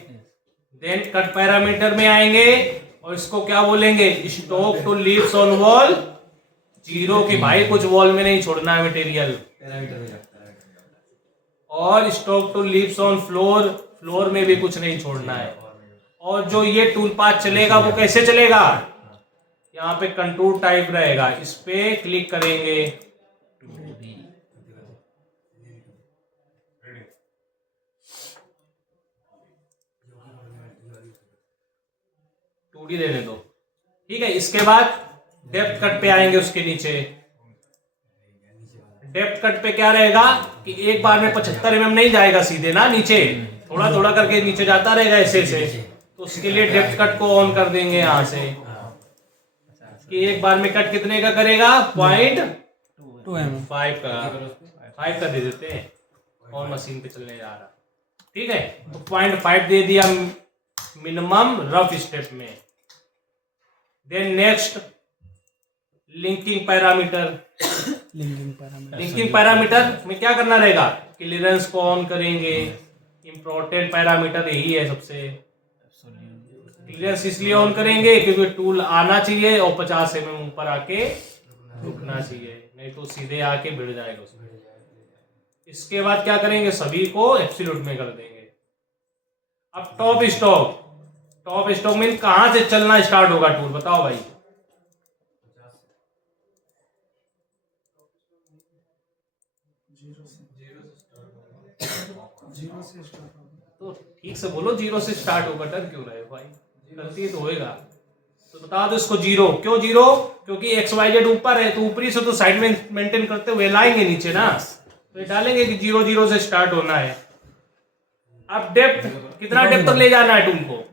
देन कट पैरामीटर में आएंगे और इसको क्या बोलेंगे? Stock to leaves on wall 0 की भाई कुछ वॉल में नहीं छोड़ना है मटेरियल, और stock to leaves on floor में भी कुछ नहीं छोड़ना है। और जो ये टूल पाथ चलेगा वो कैसे चलेगा? यहाँ पे कंटूर टाइप रहेगा, इस पे क्लिक करेंगे, टूडी देने दो। ठीक है, इसके बाद डेप्थ कट पे आएंगे। उसके नीचे डेप्थ कट पे क्या रहेगा कि एक बार में 75 mm नहीं जाएगा सीधे ना नीचे, थोड़ा थोड़ा करके नीचे जाता रहेगा ऐसे से। तो उसके लिए डेप्थ कट को ऑन कर देंगे यहाँ से, कि एक बार में कट कितने का करेगा? 0.5 का दे देते हैं, और मशीन पे चलने जा रहा। ठीक है, तो 0.5 दे दिया मिनिमम रफ स्टेप में। Then next linking parameter. Linking parameter में क्या करना रहेगा? क्लियरेंस को ऑन करेंगे। इंपॉर्टेंट पैरामीटर यही है सबसे। क्लियरेंस इसलिए ऑन करेंगे क्योंकि टूल आना चाहिए और 50 mm ऊपर आके रुकना चाहिए, नहीं तो सीधे आके भिड़ जाएगा उसमें। इसके बाद क्या करेंगे? सभी को एब्सोल्यूट में कर देंगे। अब टॉप स्टॉक। टॉप स्टॉक में कहां से चलना स्टार्ट होगा टूल? बताओ भाई। जीरो से स्टार्ट होगा। तो ठीक से बोलो, 0 से स्टार्ट होगा, डर क्यों रहे हो भाई? गलती तो होएगा। तो बता दो इसको 0। क्यों 0? क्योंकि XYZ ऊपर है, तो ऊपरी से तो साइड में मेंटेन करते हुए लाएंगे नीचे ना, तो ये डालेंगे कि 0 0 से स्टार्ट होना है। अब डेप्थ, कितना डेप्थ तक ले जाना है टूल को?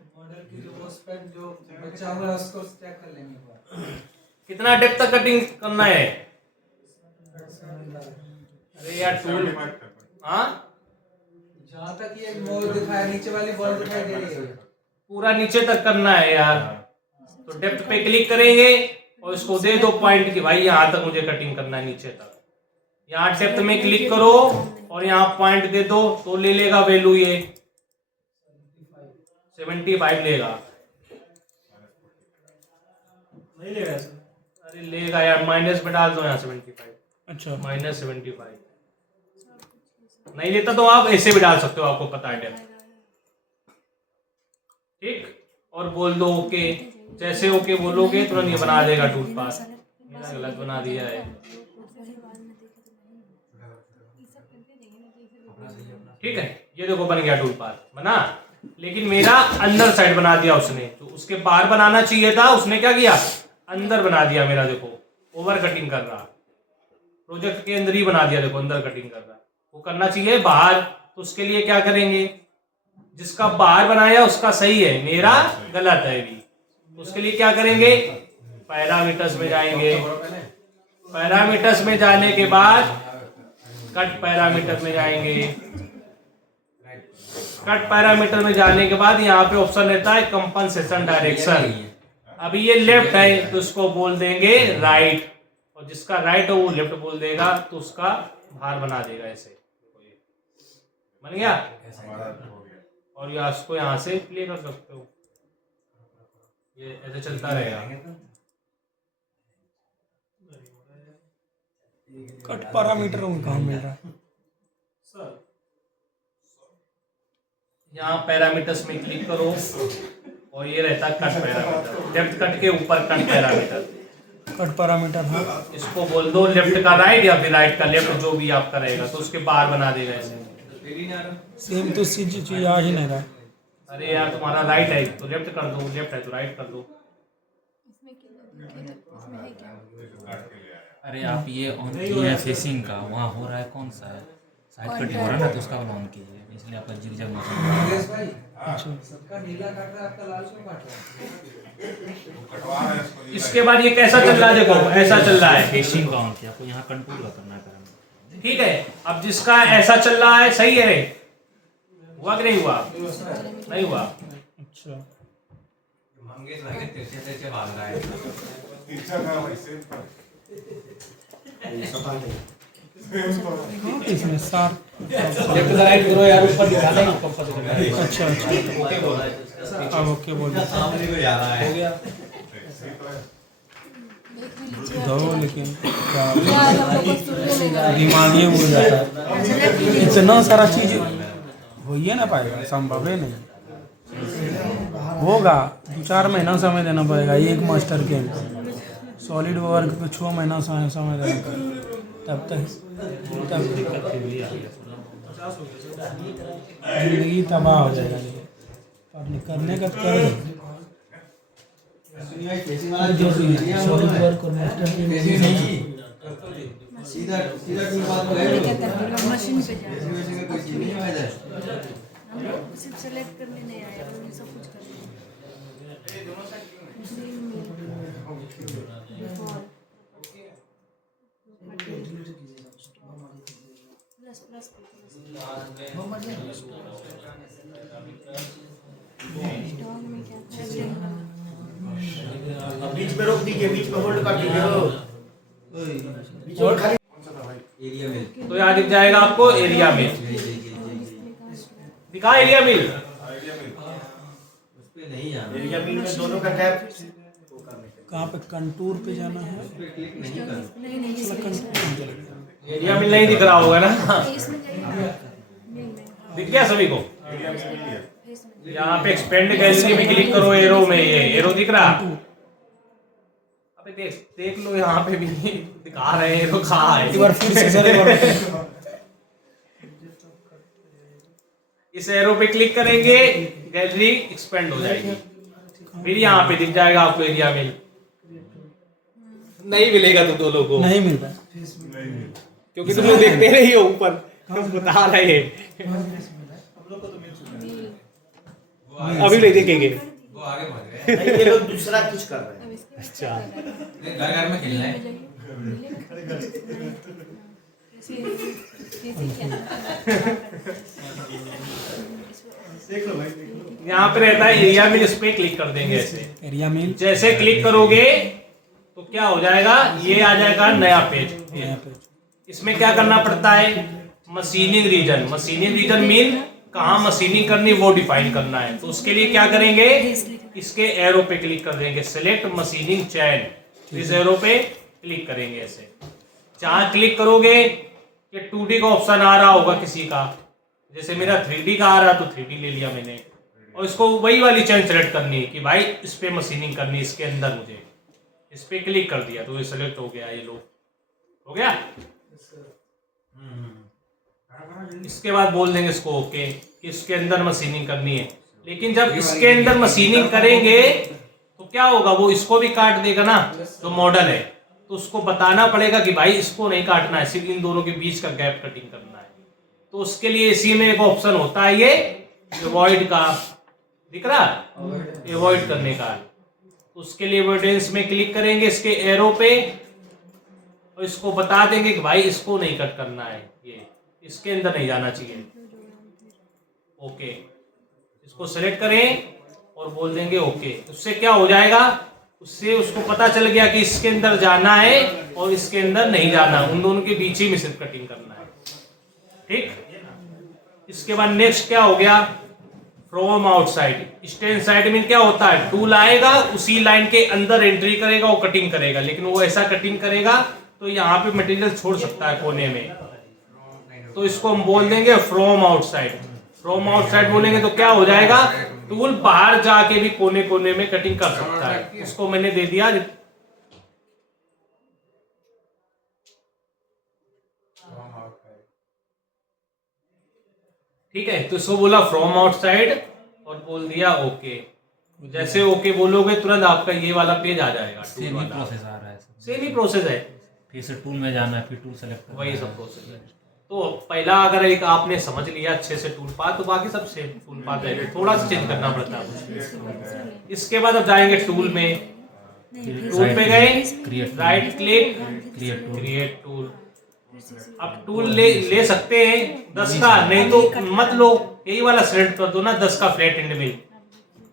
जो बचा हुआ है उसको चेक कर लेंगे। कितना डेप्थ तक कटिंग करना है? अरे यार टूल, हाँ जहाँ तक ये बॉल दिखाया, नीचे वाली बॉल दिखाई दे रही है, पूरा नीचे तक करना है यार। तो डेप्थ पे क्लिक करेंगे और इसको दे दो पॉइंट कि भाई यहाँ तक मुझे कटिंग करना है नीचे तक। यहाँ डेप्थ में क्लिक करो और यहाँ पॉइंट दे दो, तो ले लेगा वैल्यू ये 75 लेगा। नहीं ले रहा है। अरे लेगा यार, माइनस में डाल दो यहाँ 75, अच्छा, -75। नहीं लेता तो आप ऐसे भी डाल सकते हो, आपको पता है डेप्थ। ठीक, और बोल दो ओके। जैसे ओके बोलोगे तुरंत ये बना देगा टूल पाथ। मेरा गलत बना दिया है, ठीक है। ये देखो बन गया टूल पाथ, बना। लेकिन मेरा अंदर साइड बना दिया उसने, तो उसके बाहर बनाना चाहिए था, उसने क्या किया, अंदर बना दिया। मेरा देखो ओवर कटिंग कर रहा, प्रोजेक्ट के अंदर ही बना दिया, देखो अंदर कटिंग कर रहा। वो करना चाहिए बाहर, तो उसके लिए क्या करेंगे, जिसका बाहर बनाया उसका सही है, मेरा गलत है अभी। उसके लिए क्या करेंगे, पैरामीटर्स में जाएंगे। पैरामीटर्स में जाने के बाद कट पैरामीटर में जाएंगे। कट पैरामीटर में जाने के बाद यहाँ पे ऑप्शन रहता है कंपनसेशन डायरेक्शन। अभी ये लेफ्ट है तो इसको बोल देंगे राइट, और जिसका राइट है वो लेफ्ट बोल देगा, तो उसका भार बना देगा। ऐसे बन गया। और ये इसको यहाँ से प्ले कर सकते हो, ये ऐसे चलता रहेगा। कट पैरामीटर कहाँ मिल रहा है? यहाँ पैरामीटर्स में क्लिक करो और ये रहता है कट पैरामीटर। डेप्थ कट के ऊपर कट पैरामीटर, कट पैरामीटर है। इसको बोल दो लेफ्ट का राइट या फिर राइट का लेफ्ट, जो भी आपका रहेगा, तो उसके बाहर बना देगा ऐसे। सेम तो चीज आ ही नहीं रहा है। अरे यार तुम्हारा राइट है तो लेफ्ट कर दो, लेफ्ट है तो राइट कर दो। अरे आप ये ऑन किए हैं फेसिंग का, वहाँ हो रहा है कौन सा है, साइड कटिंग हो रहा है ना, तो उसका वाला ऑन कीजिए, इसलिए आपका जिगजैग मोशन। इसके बाद ये कैसा चल रहा है, देखो ऐसा चल रहा है। फेसिंग का ऑन किया, आपको यहाँ कंट्रोल का करना है। ठीक है, अब जिसका ऐसा चल रहा है सही है, हुआ कि नहीं हुआ? नहीं हुआ। अच्छा, इसमें सात। अच्छा अच्छा, अब ओके बोल दो, लेकिन दिमाग ये बोल जाता है, इतना सारा चीज हो ही ना पाएगा, संभव है नहीं। होगा 2-4 महीना समय देना पड़ेगा एक मास्टर के, सॉलिड वर्क पे 6 महीना समय देना पड़ेगा, तब तक जिंदगी तबाह हो जाएगा। अपने करने का तो कर जो सॉलिड वर्क और मास्टर के मशीन पे सिर्फ सेलेक्ट करने नहीं आया, सब कुछ करना बीच में रोक दीजिए, बीच में होल्ड कर दीजिए। बीच में खाली एरिया में तो यहाँ दिख जाएगा आपको एरिया में, दिखा एरिया मिल। उस पे नहीं जाना, एरिया मिल में दोनों का टैप कहाँ पे कंटूर पे जाना है। उस पे क्लिक नहीं करना। नहीं एरिया मिल नहीं दिख रहा होगा ना, इसमें जाइए, दिख गया सभी को। यहाँ पे एक्सपेंड गैलरी में क्लिक करो, एरो में, ये एरो दिख रहा। अबे देख लो यहाँ पे भी दिखा रहे हैं एरो कहाँ है। एक बार फिर से सर, एक बार इस एरो पे क्लिक करेंगे, गैलरी एक्सपेंड हो जाएगी। फिर यहाँ पे दिख जाएगा आपको एरिया मिल। नहीं मिलेगा तुम दोनों को, नहीं मिल रहा। क्योंकि तुम लोग देखते नहीं हो ऊपर, हम बता रहे हैं। अभी नहीं देखेंगे। वो आगे बढ़ गए। नहीं, ये लोग दूसरा कुछ कर रहे हैं। अच्छा, घर घर में खेलना है। यहाँ पे रहता है एरिया मिल, इस पे क्लिक कर देंगे ऐसे। एरिया मिल जैसे क्लिक करोगे तो क्या हो जाएगा, ये आ जाएगा नया पेज। इसमें क्या करना पड़ता है, machining region. Machining region mean कहाँ मशीनिंग करनी वो डिफाइन करना है। तो उसके लिए क्या करेंगे, इसके एरो पे क्लिक कर देंगे, सेलेक्ट मशीनिंग चैन। इस एरो पे क्लिक करेंगे ऐसे। जहाँ क्लिक करोगे ये 2D का ऑप्शन आ रहा होगा किसी का, जैसे मेरा 3D का आ रहा तो 3D ले लिया मैंने। और इसको वही वाली चैन सेलेक्ट करनी है कि भाई इस पे मशीनिंग करनी है, इसके अंदर मुझे इस पे क्लिक कर दिया तो ये सेलेक्ट हो गया। ये लो हो गया। इसके बाद बोल देंगे इसको ओके कि इसके अंदर मशीनिंग करनी है। लेकिन जब इसके अंदर मशीनिंग करेंगे तो क्या होगा, वो इसको भी काट देगा ना जो मॉडल है। तो उसको बताना पड़ेगा कि भाई इसको नहीं काटना है, सिर्फ इन दोनों के बीच का गैप कटिंग करना है। तो उसके लिए इसी में एक ऑप्शन होता है ये अवॉइड का, दिख रहा है, अवॉइड करने का। उसके लिए अवॉइडेंस में क्लिक करेंगे इसके एरो पे और इसको बता देंगे कि भाई इसको नहीं कट करना है, ये इसके अंदर नहीं जाना चाहिए। ओके, इसको सेलेक्ट करें और बोल देंगे ओके। उससे क्या हो जाएगा, उससे उसको पता चल गया कि इसके अंदर जाना है और इसके अंदर नहीं जाना, उन दोनों के बीच ही में सिर्फ कटिंग करना है। ठीक। इसके बाद नेक्स्ट क्या हो गया, फ्रॉम आउटसाइड। स्टैंड साइड में क्या होता है, टूल आएगा उसी लाइन के अंदर एंट्री करेगा, वो कटिंग करेगा। लेकिन वो ऐसा कटिंग करेगा तो यहाँ पे मटेरियल छोड़ सकता है कोने में, तो इसको हम बोल देंगे फ्रॉम आउटसाइड। फ्रॉम आउटसाइड बोलेंगे तो क्या हो जाएगा, टूल बाहर जाके भी कोने कोने में कटिंग कर सकता है। इसको मैंने दे दिया ठीक है। तो इसको बोला फ्रॉम आउटसाइड और बोल दिया ओके। जैसे ओके बोलोगे तुरंत आपका ये वाला पेज आ जाएगा। सेम ही प्रोसेस आ रहा है सर। सेम ही प्रोसेस है, फिर से टूल में जाना है, फिर टूल सेलेक्ट करना वही है। सब प्रोसेस है। तो पहला अगर एक आपने समझ लिया अच्छे से टूल पाथ, तो बाकी सब सेम टूल पाथ है, थोड़ा सा चेंज करना पड़ता है। इसके बाद अब जाएंगे टूल में, टूल पे गए, राइट क्लिक, क्रिएट टूल। अब टूल ले सकते हैं 10 का, नहीं तो मत लो, यही वाला सिलेक्ट कर दो ना 10 का फ्लैट एंड मिल।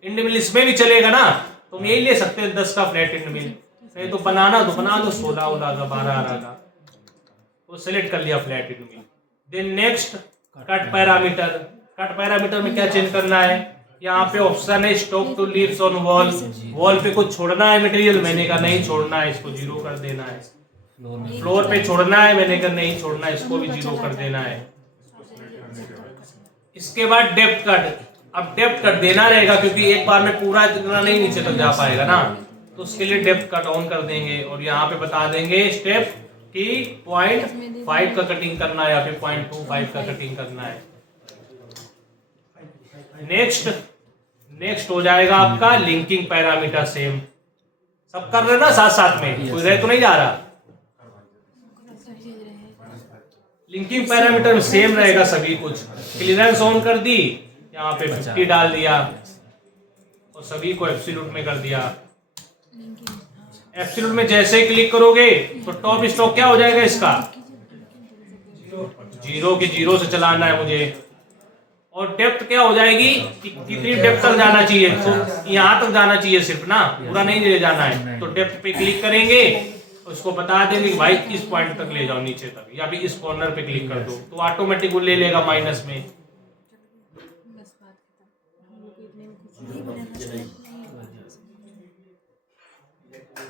एंड मिल इसमें भी चलेगा ना, तुम यही ले सकते हैं 10 का फ्लैट एंड मिल। नहीं तो बनाना तो बना दो 16 का 12 का, वो सिलेक्ट कर लिया flat end mill. Then next cut parameter. Cut parameter में क्या चेंज करना है, यहाँ पे ऑप्शन है stop to leaves on wall. Wall पे कुछ छोड़ना है मटेरियल, मैंने कहा नहीं छोड़ना है, इसको 0 कर देना है। फ्लोर पे छोड़ना है, मैंने कहा नहीं छोड़ना है, इसको भी 0 कर देना है। इसके बाद डेप्थ कट। अब डेप्थ कट देना रहेगा क्योंकि एक बार में पूरा इतना नहीं नीचे तक जा पाएगा ना, तो उसके लिए डेप्थ कट ऑन कर देंगे और यहाँ पे बता देंगे स्टेप कि 0.5 का कटिंग करना है या फिर 0.25 का कटिंग करना है। नेक्स्ट हो जाएगा आपका लिंकिंग पैरामीटर। सेम सब कर रहे ना साथ साथ में, कोई रह तो नहीं जा रहा। लिंकिंग पैरामीटर में सेम रहेगा सभी कुछ। क्लियरेंस ऑन कर दी, यहाँ पे 50 डाल दिया और सभी को एब्सोल्यूट में कर दिया। एब्सोल्यूट में जैसे ही क्लिक करोगे तो टॉप स्टॉक क्या हो जाएगा इसका, 0 के 0 से चलाना है मुझे। और डेप्थ क्या हो जाएगी कि कितनी डेप्थ तक जाना चाहिए, तो यहाँ तक जाना चाहिए सिर्फ ना, पूरा नहीं ले जाना है। तो डेप्थ पे क्लिक करेंगे, उसको बता देंगे कि भाई इस पॉइंट तक ले जाओ नीचे तक, या फिर इस कॉर्नर पे क्लिक कर दो, तो ऑटोमेटिक वो ले लेगा माइनस में।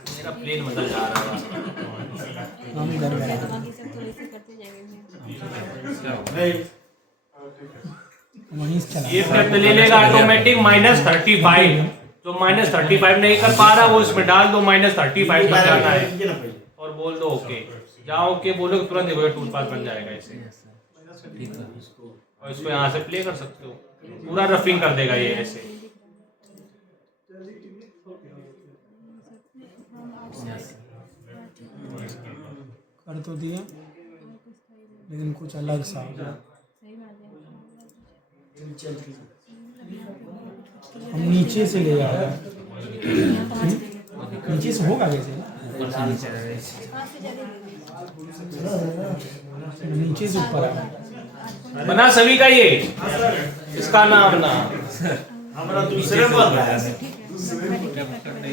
मेरा प्लेन बदल जा रहा है। हम घर गए वहीं से चला। ये डेप्थ ले लेगा ऑटोमेटिक -35। जो -35 नहीं कर पा रहा वो इसमें डाल दो, -35 तक जाना है और बोल दो ओके। जाओ ओके बोलो तुरंत देखो टूल पाथ बन जाएगा इसे। ठीक है और इसको यहाँ से प्ले कर सकते हो, पूरा रफिंग कर देगा ये ऐसे। कर तो दिया लेकिन कुछ अलग सा हो गया। हम नीचे से ले आए, नीचे से होगा कैसे ना, ऊपर से नीचे आ गए। नीचे से ऊपर आया। बना सभी का ये, इसका नाम ना हमारा दूसरे बन रहा है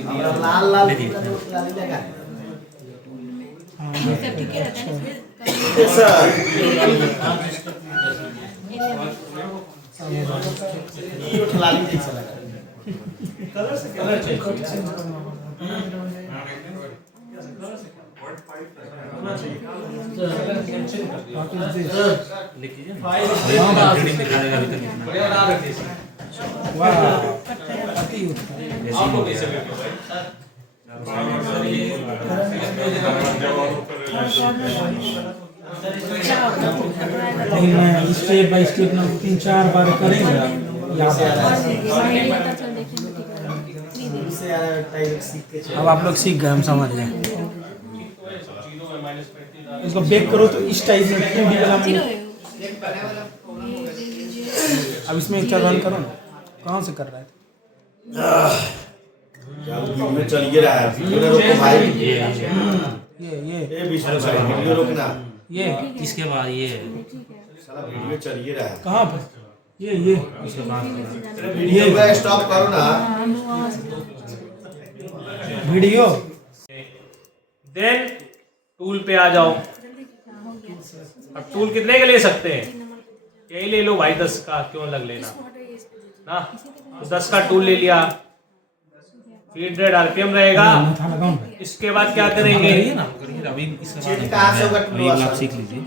हमारा लाल लाल लाली लगा सर ये लाली जैसा लगा कलर चेंज लिख लीजिए ना, रीडिंग दिखा देगा अभी तक कितना। वाह अति उत्तम। लेकिन मैं स्टेप बाय स्टेप ना 3-4 बार करेंगे याद आ रहा है। से टाइप सीख के अब आप लोग सीख गए, हम समझ गए। इसको बेक करो तो इस टाइप में 2D वाला में। अब इसमें क्या रन करो ना, कहाँ से कर रहा है? वीडियो चल ही रहा है, वीडियो रोको भाई। ये बीच में भाई वीडियो रोकना, ये इसके बाद ये साला वीडियो चल ही रहा है। कहाँ पर? ये उसके बाद वीडियो का स्टॉप करो ना। वीडियो देन टूल पे आ जाओ। अब टूल कितने के ले सकते हैं? यही ले लो भाई, 10 का क्यों लग लेना ना। तो 10 का टूल ले लिया, फीड रेट आरपीएम रहेगा। था लगाऊं पे। इसके बाद क्या करेंगे? करिए ना, करिए अभी इसके बाद चेंज कहाँ से होगा टूल अभी वाला? आप सीख लीजिए।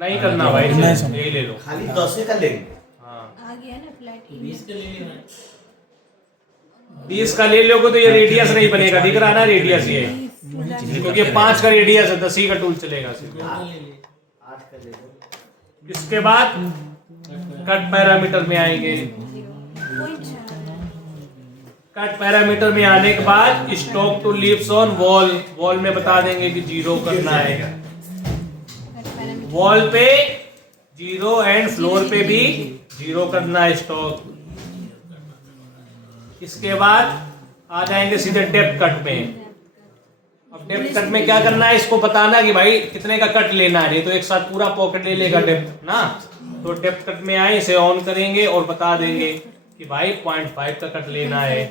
नहीं करना भाई, नहीं समझ। यही ले लो। खाली 10 का लेंगे। हाँ, आ गया ना फ्लैट 20 का ले लोगे तो ये रेडियस नहीं बनेगा, दिख रहा है ना रेडियस ये, क्योंकि 5 का रेडियस है, 10 ही का टूल चलेगा सिर्फ। 8 का ले लो। इसके बाद कट पैरामीटर में आएंगे। कट पैरामीटर में आने के बाद stock to leaves on wall, wall में बता देंगे कि 0 करना है, वॉल पे 0 एंड फ्लोर पे भी 0 करना है स्टॉक। इसके बाद आ जाएंगे सीधे डेप्थ कट में। अब डेप्थ कट में क्या करना है, इसको बताना कि भाई कितने का कट लेना है, तो एक साथ पूरा पॉकेट ले लेगा डेप्थ ना। तो डेप्थ कट में आए, इसे ऑन करेंगे और बता देंगे कि भाई 0.5 का कट लेना है,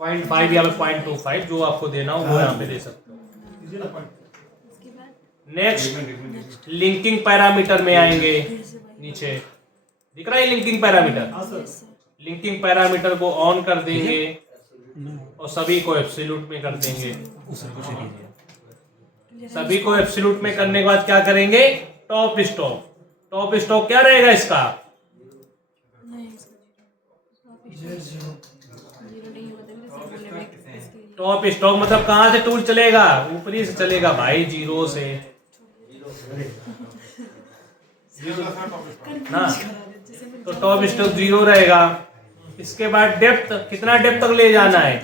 0.5 या 0.25 जो आपको देना हो वो यहाँ पे दे सकते हो। नेक्स्ट लिंकिंग पैरामीटर में आएंगे, नीचे दिख रहा है लिंकिंग पैरामीटर। लिंकिंग पैरामीटर को ऑन कर देंगे और सभी को एब्सोल्यूट में कर देंगे। सभी को एब्सोल्यूट में करने के बाद क्या करेंगे, टॉप स्टॉक। टॉप स्टॉक क्या रहेगा इसका? टॉप स्टॉक मतलब कहाँ से टूल चलेगा? ऊपरी से चलेगा भाई, 0 से ना। तो टॉप स्टॉक 0 रहेगा। इसके बाद डेप्थ, कितना डेप्थ तक ले जाना है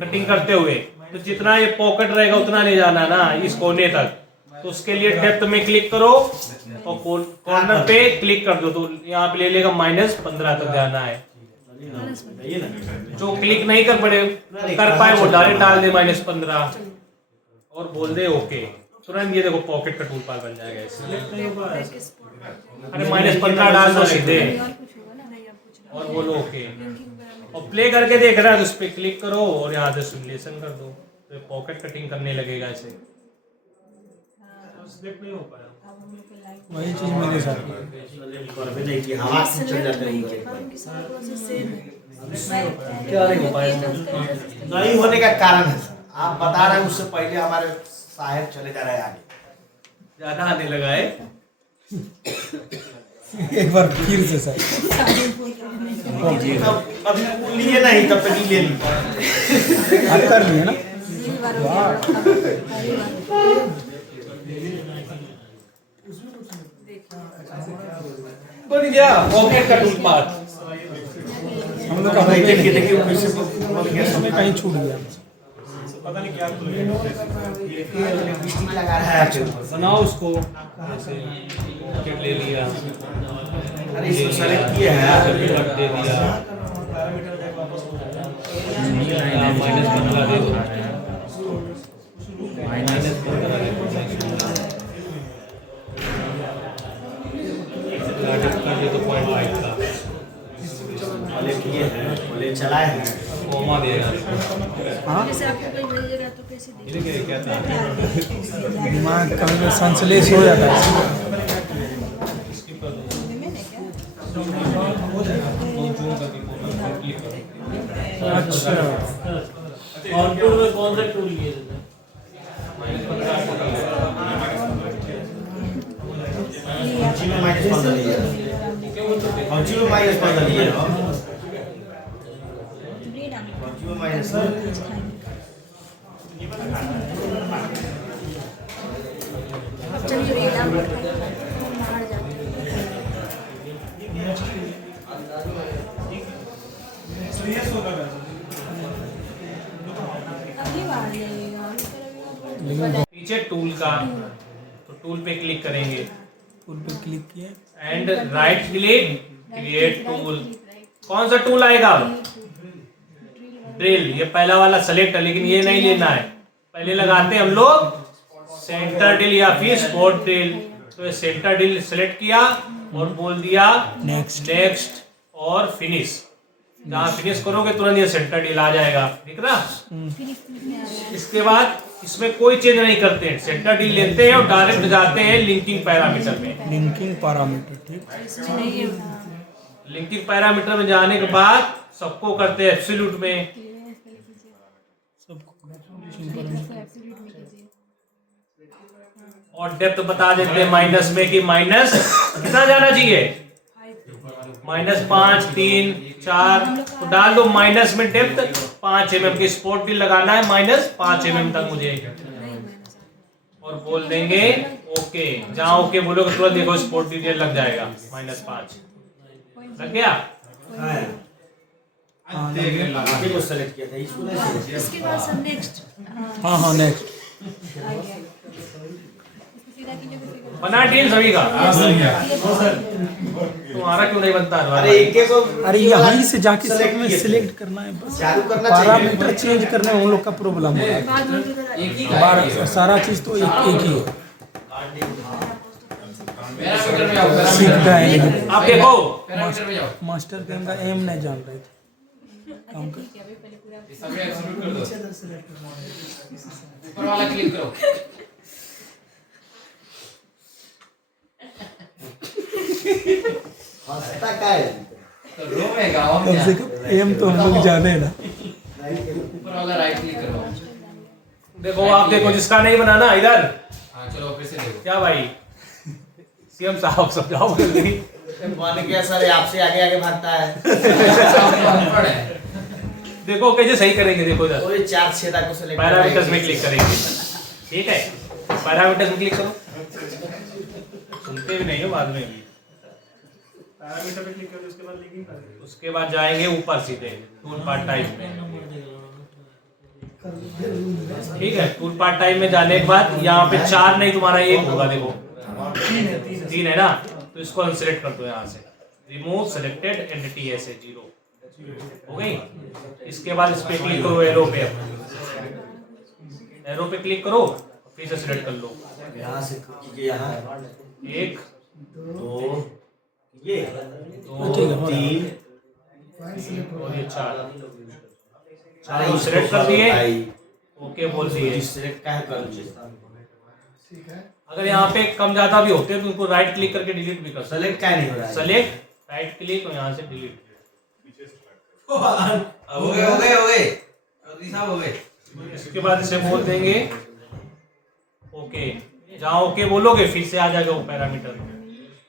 कटिंग करते हुए, तो जितना ये पॉकेट रहेगा उतना ले जाना ना, इस कोने तक। तो उसके लिए डेप्थ में क्लिक करो और कॉर्नर पे क्लिक कर दो, तो यहाँ पे ले लेगा -15 तक जाना है। जो क्लिक नहीं कर पाए वो डायरेक्ट डाल दे -15 और बोल दे ओके, तुरंत ये देखो पॉकेट का टूल पाल बन जाएगा इससे। अरे -15 डाल दो सीधे और बोलो ओके, और प्ले करके देख रहा है तो उस पर क्लिक करो और यहाँ से सिमुलेशन कर दो, तो पॉकेट कटिंग करने लगेगा इसे। वही चीज मेरे साथ हवा से चल जाते हैं। क्या नहीं हो पाएगा? नहीं होने का कारण है सर, आप बता रहे हैं उससे पहले हमारे साहब चले जा रहे हैं आगे। ज्यादा आने लगा है। एक बार फिर से सर अभी लिए नहीं, तब तक ले ली। आप कर लिए ना। बन गया पॉकेट का टूल पार्ट। हम लोग का हो गया देखिए देखिए वो कैसे बन गया इसमें कहीं छूट गया लिपस्टिक लगा रहा है आपके ऊपर। बनाओ उसको ऐसे पॉकेट ले लिया, अरे इसको सेलेक्ट किए हैं कट दे दिया, माइनस 15 दे दो, माइनस 15 दे दो, कर दे तो 0.5 का वाले किए हैं वाले चलाए हैं। कोमा देगा। जैसे आपको कोई भेजेगा तो कैसे देगा? क्या था दिमाग कभी संश्लेष हो जाता है। अच्छा कॉन्टूर में कौन सा टूल लिए थे? कौन में माइनस 15 लिए कौन में माइनस 15 लिए कौन में माइनस अब चलिए रेडा बाहर जाते हैं। अभी बाहर जाइएगा नीचे टूल का, तो टूल पे क्लिक करेंगे टूल पे क्लिक किए and right click create tool. कौन सा टूल आएगा? ड्रिल। ये पहला वाला सेलेक्ट है, लेकिन ये नहीं लेना है। पहले लगाते हैं हम लोग सेंटर ड्रिल या फिर स्पॉट ड्रिल। तो ये सेंटर ड्रिल सेलेक्ट किया और बोल दिया नेक्स्ट और फिनिश। जहाँ फिनिश करोगे तुरंत ये सेंटर ड्रिल आ जाएगा, ठीक ना। इसके बाद इसमें कोई चेंज नहीं करते हैं, सेंटर ड्रिल लेते हैं और डायरेक्ट जाते हैं लिंकिंग पैरामीटर में। लिंकिंग पैरामीटर ठीक। लिंकिंग पैरामीटर में जाने के बाद सबको करते हैं एब्सोल्यूट में। और डेप्थ बता देते हैं माइनस में कि माइनस कितना जाना चाहिए, -5, 3, 4। तो डाल दो माइनस में डेप्थ 5 mm की स्पॉट ड्रिल लगाना है -5 mm तक मुझे, और बोल देंगे ओके। जहाँ ओके बोलोगे तुरंत देखो स्पॉट ड्रिल लग जाएगा -5 लग गया। आपके को सेलेक्ट किया था इसको नहीं select किया। इसके बाद सब नेक्स्ट हाँ नेक्स्ट बना डील सभी का, तुम्हारा क्यों नहीं बनता? अरे एक को अरे यहीं से जाके सब select में किए थे। सिलेक्ट करना है बस। चालू करना चाहिए। पैरामीटर चेंज करने में उन लोग का प्रॉब्लम है। बाद में उधर बार सारा चीज तो एक ही है। पैरामीटर में जाओ, सीखता है लेकिन आप देखो पैरामीटर में जाओ, मास्टर के उनका एम नहीं जान रहे थे। काम कर सब एक्सक्लूड कर दो, ऊपर वाला क्लिक करो। हंसता का है तो रो में गाओ कम से कम एम तो हम लोग जाने हैं ना। ऊपर वाला राइट क्लिक करो। देखो आप देखो, जिसका नहीं बनाना इधर। हाँ चलो फिर से देखो। क्या भाई सीएम साहब समझाओ जल्दी। मान के सर आपसे आगे आगे भागता है। अनपढ़ है। देखो कैसे सही करेंगे, देखो इधर और ये 4 छेदा को सेलेक्ट पैरामीटर्स में क्लिक करेंगे, ठीक है। पैरामीटर्स में क्लिक करो, सुनते भी नहीं हो बाद में भी। पैरामीटर पे क्लिक करो, उसके बाद लिंकिंग करेंगे, उसके बाद जाएंगे ऊपर सीधे टूल पार्ट टाइप में, ठीक है। टूल पार्ट टाइप में जाने के बाद यहाँ पे 4 नहीं तुम्हारा 1 होगा, देखो 3 है ना, तो इसको अनसेलेक्ट कर दो यहाँ से, रिमूव सेलेक्टेड एंटिटी ऐसे 0 हो गई। इसके बाद इस पे क्लिक करो, एरो पे क्लिक करो, फिर से सिलेक्ट कर लो। यहाँ से कीजिए, यहाँ 1 2 ये 2 ठीक है, 3 और ये 4 को सिलेक्ट कर दिए, ओके बोल दिए। सिलेक्ट का है कर लीजिए। अगर यहाँ पे कम ज्यादा भी होते हैं तो उनको राइट क्लिक करके डिलीट भी कर सकते सेलेक्ट का नहीं हो रहा हैं। है। सेलेक्ट राइट क्लिक और यहाँ से डिलीट। हो गए हो गए साहब हो गए। इसके बाद इसे बोल देंगे ओके। जहाँ ओके बोलोगे फिर से आ जाएगा वो पैरामीटर।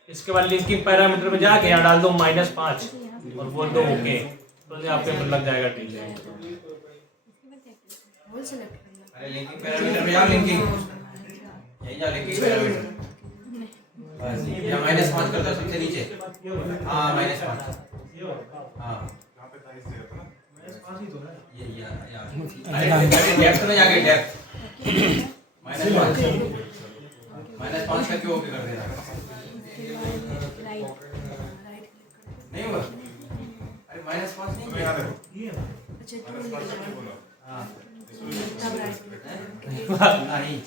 इसके बाद लिंकिंग पैरामीटर में जाके यहाँ डाल दो -5 और बोल दो ओके, तो आपके लग जाएगा डिलीट। होल सेलेक्ट करना। अरे लिंकिंग पैरामीटर में जाओ, लिंकिंग यही जाओ, लिंकिंग पैरामीटर। बस या -5 कर दो सबसे नीचे। हाँ -5। हाँ ये अरे डेप्थ में जाके डेप्थ -5 करके ओके कर देना। नहीं हुआ? अरे -5 नहीं किया। अच्छा टूल हाँ तब राइट नहीं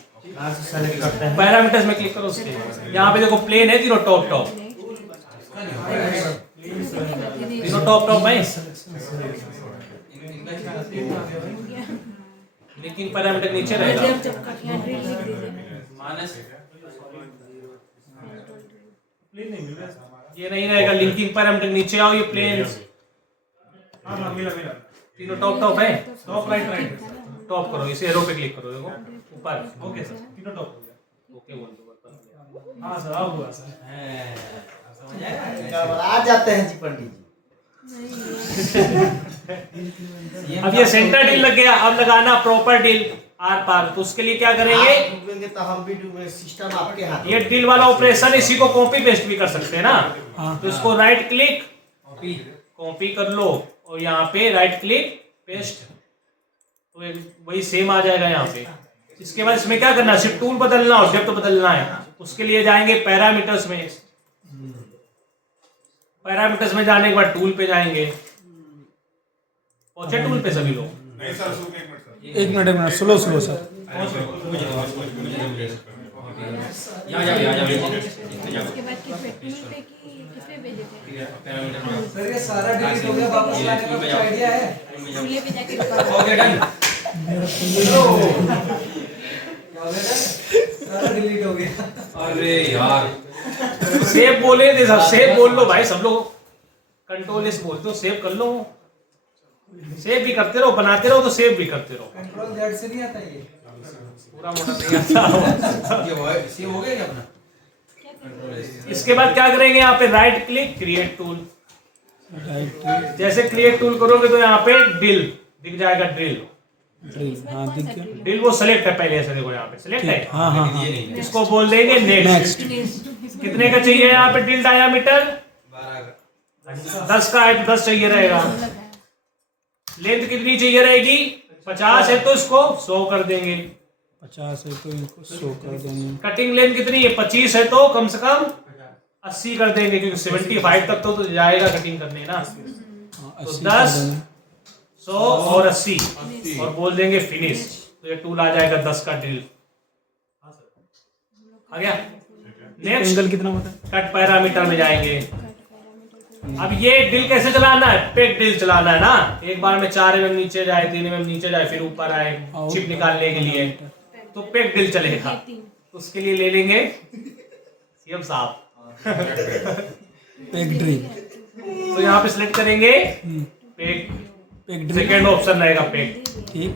सेलेक्ट करते हैं। पैरामीटर्स में क्लिक करो उसके यहाँ पे देखो प्लेन है तीनों टॉप टॉप इसका नहीं होगा। तीनों टॉप टॉप है लिंकिंग पैरामीटर नीचे रहेगा जब कट यहाँ ड्रिल लिख दीजिए माइनस ये नहीं रहेगा लिंकिंग पैरामीटर नीचे आओ ये प्लेन तीनों टॉप टॉप है टॉप राइट राइट टॉप करो इसे एरो पे क्लिक करो देखो ऊपर ओके सर तीनों टॉप हो गया ओके बोल दो हाँ सर अब हुआ सर समझ आया? घबरा जाते हैं जी पंडित जी। अब ये सेंटर डील लग गया अब लगाना प्रॉपर डील आर पार तो उसके लिए क्या करेंगे आप डूबेंगे तो हम भी डूबेंगे सिस्टम आपके हाथ ये डील वाला ऑपरेशन इसी को कॉपी पेस्ट भी कर सकते हैं ना तो इसको राइट क्लिक कॉपी कर लो और यहाँ पे राइट क्लिक पेस्ट तो वही सेम आ जाएगा यहाँ पे इसके बाद इसमें क्या करना है सिर्फ टूल बदलना और डेप्थ बदलना है उसके लिए जाएंगे पैरामीटर्स में पैरामीटर्स में जाने के बाद टूल पे जाएंगे पहुंचे टूल पे सभी लोग एक मिनट स्लो स्लो सर उसके बाद किस पे टूल पे कि किस पे भेजे थे सर ये सारा डिलीट हो गया वापस लाने का कुछ आइडिया है टूले पे जाके ओके डन। सारा डिलीट हो गया अरे यार सेव बोले थे सब सेव बोल लो भाई सब लोग कंट्रोल एस बोलते हो सेव कर लो सेव भी करते रहो बनाते रहो तो सेव भी करते रहो कंट्रोल जेड से नहीं आता ये पूरा मोटा नहीं आता ये सेव हो गया क्या अपना? इसके बाद क्या करेंगे यहाँ पे राइट क्लिक क्रिएट टूल जैसे क्रिएट टूल करोगे तो यहाँ पे ड्रिल दिख जाएगा ड्रिल हाँ दिख गया ड्रिल वो सेलेक्ट है पहले ऐसे देखो यहाँ पे सेलेक्ट है हाँ हाँ हाँ इसको बोल देंगे नेक्स्ट कितने का चाहिए यहाँ पे ड्रिल डायामीटर 10 का है तो 10 चाहिए रहेगा लेंथ कितनी चाहिए रहेगी 50 है तो इसको 100 कर देंगे 50 है तो इनको 100 कर देंगे कटिंग लेंथ कितनी है 25 है तो कम से कम 80 कर देंगे क्योंकि 75 तक तो जाएगा कटिंग करने ना हाँ, तो 80 10 कर देंगे 100 और 80 और बोल देंगे फिनिश तो ये टूल आ जाएगा 10 का ड्रिल आ गया नेक्स्ट एंगल कितना होता है कट पैरामीटर में जाएंगे अब ये ड्रिल कैसे चलाना है पेक ड्रिल चलाना है ना एक बार में 4 mm नीचे जाए 3 mm नीचे जाए फिर ऊपर आए चिप निकालने के लिए तो पेक ड्रिल चलेगा तो उसके लिए ले लेंगे सीएम साहब पेक ड्रिल तो यहाँ पे सिलेक्ट करेंगे pack pack drill second option रहेगा पेक ठीक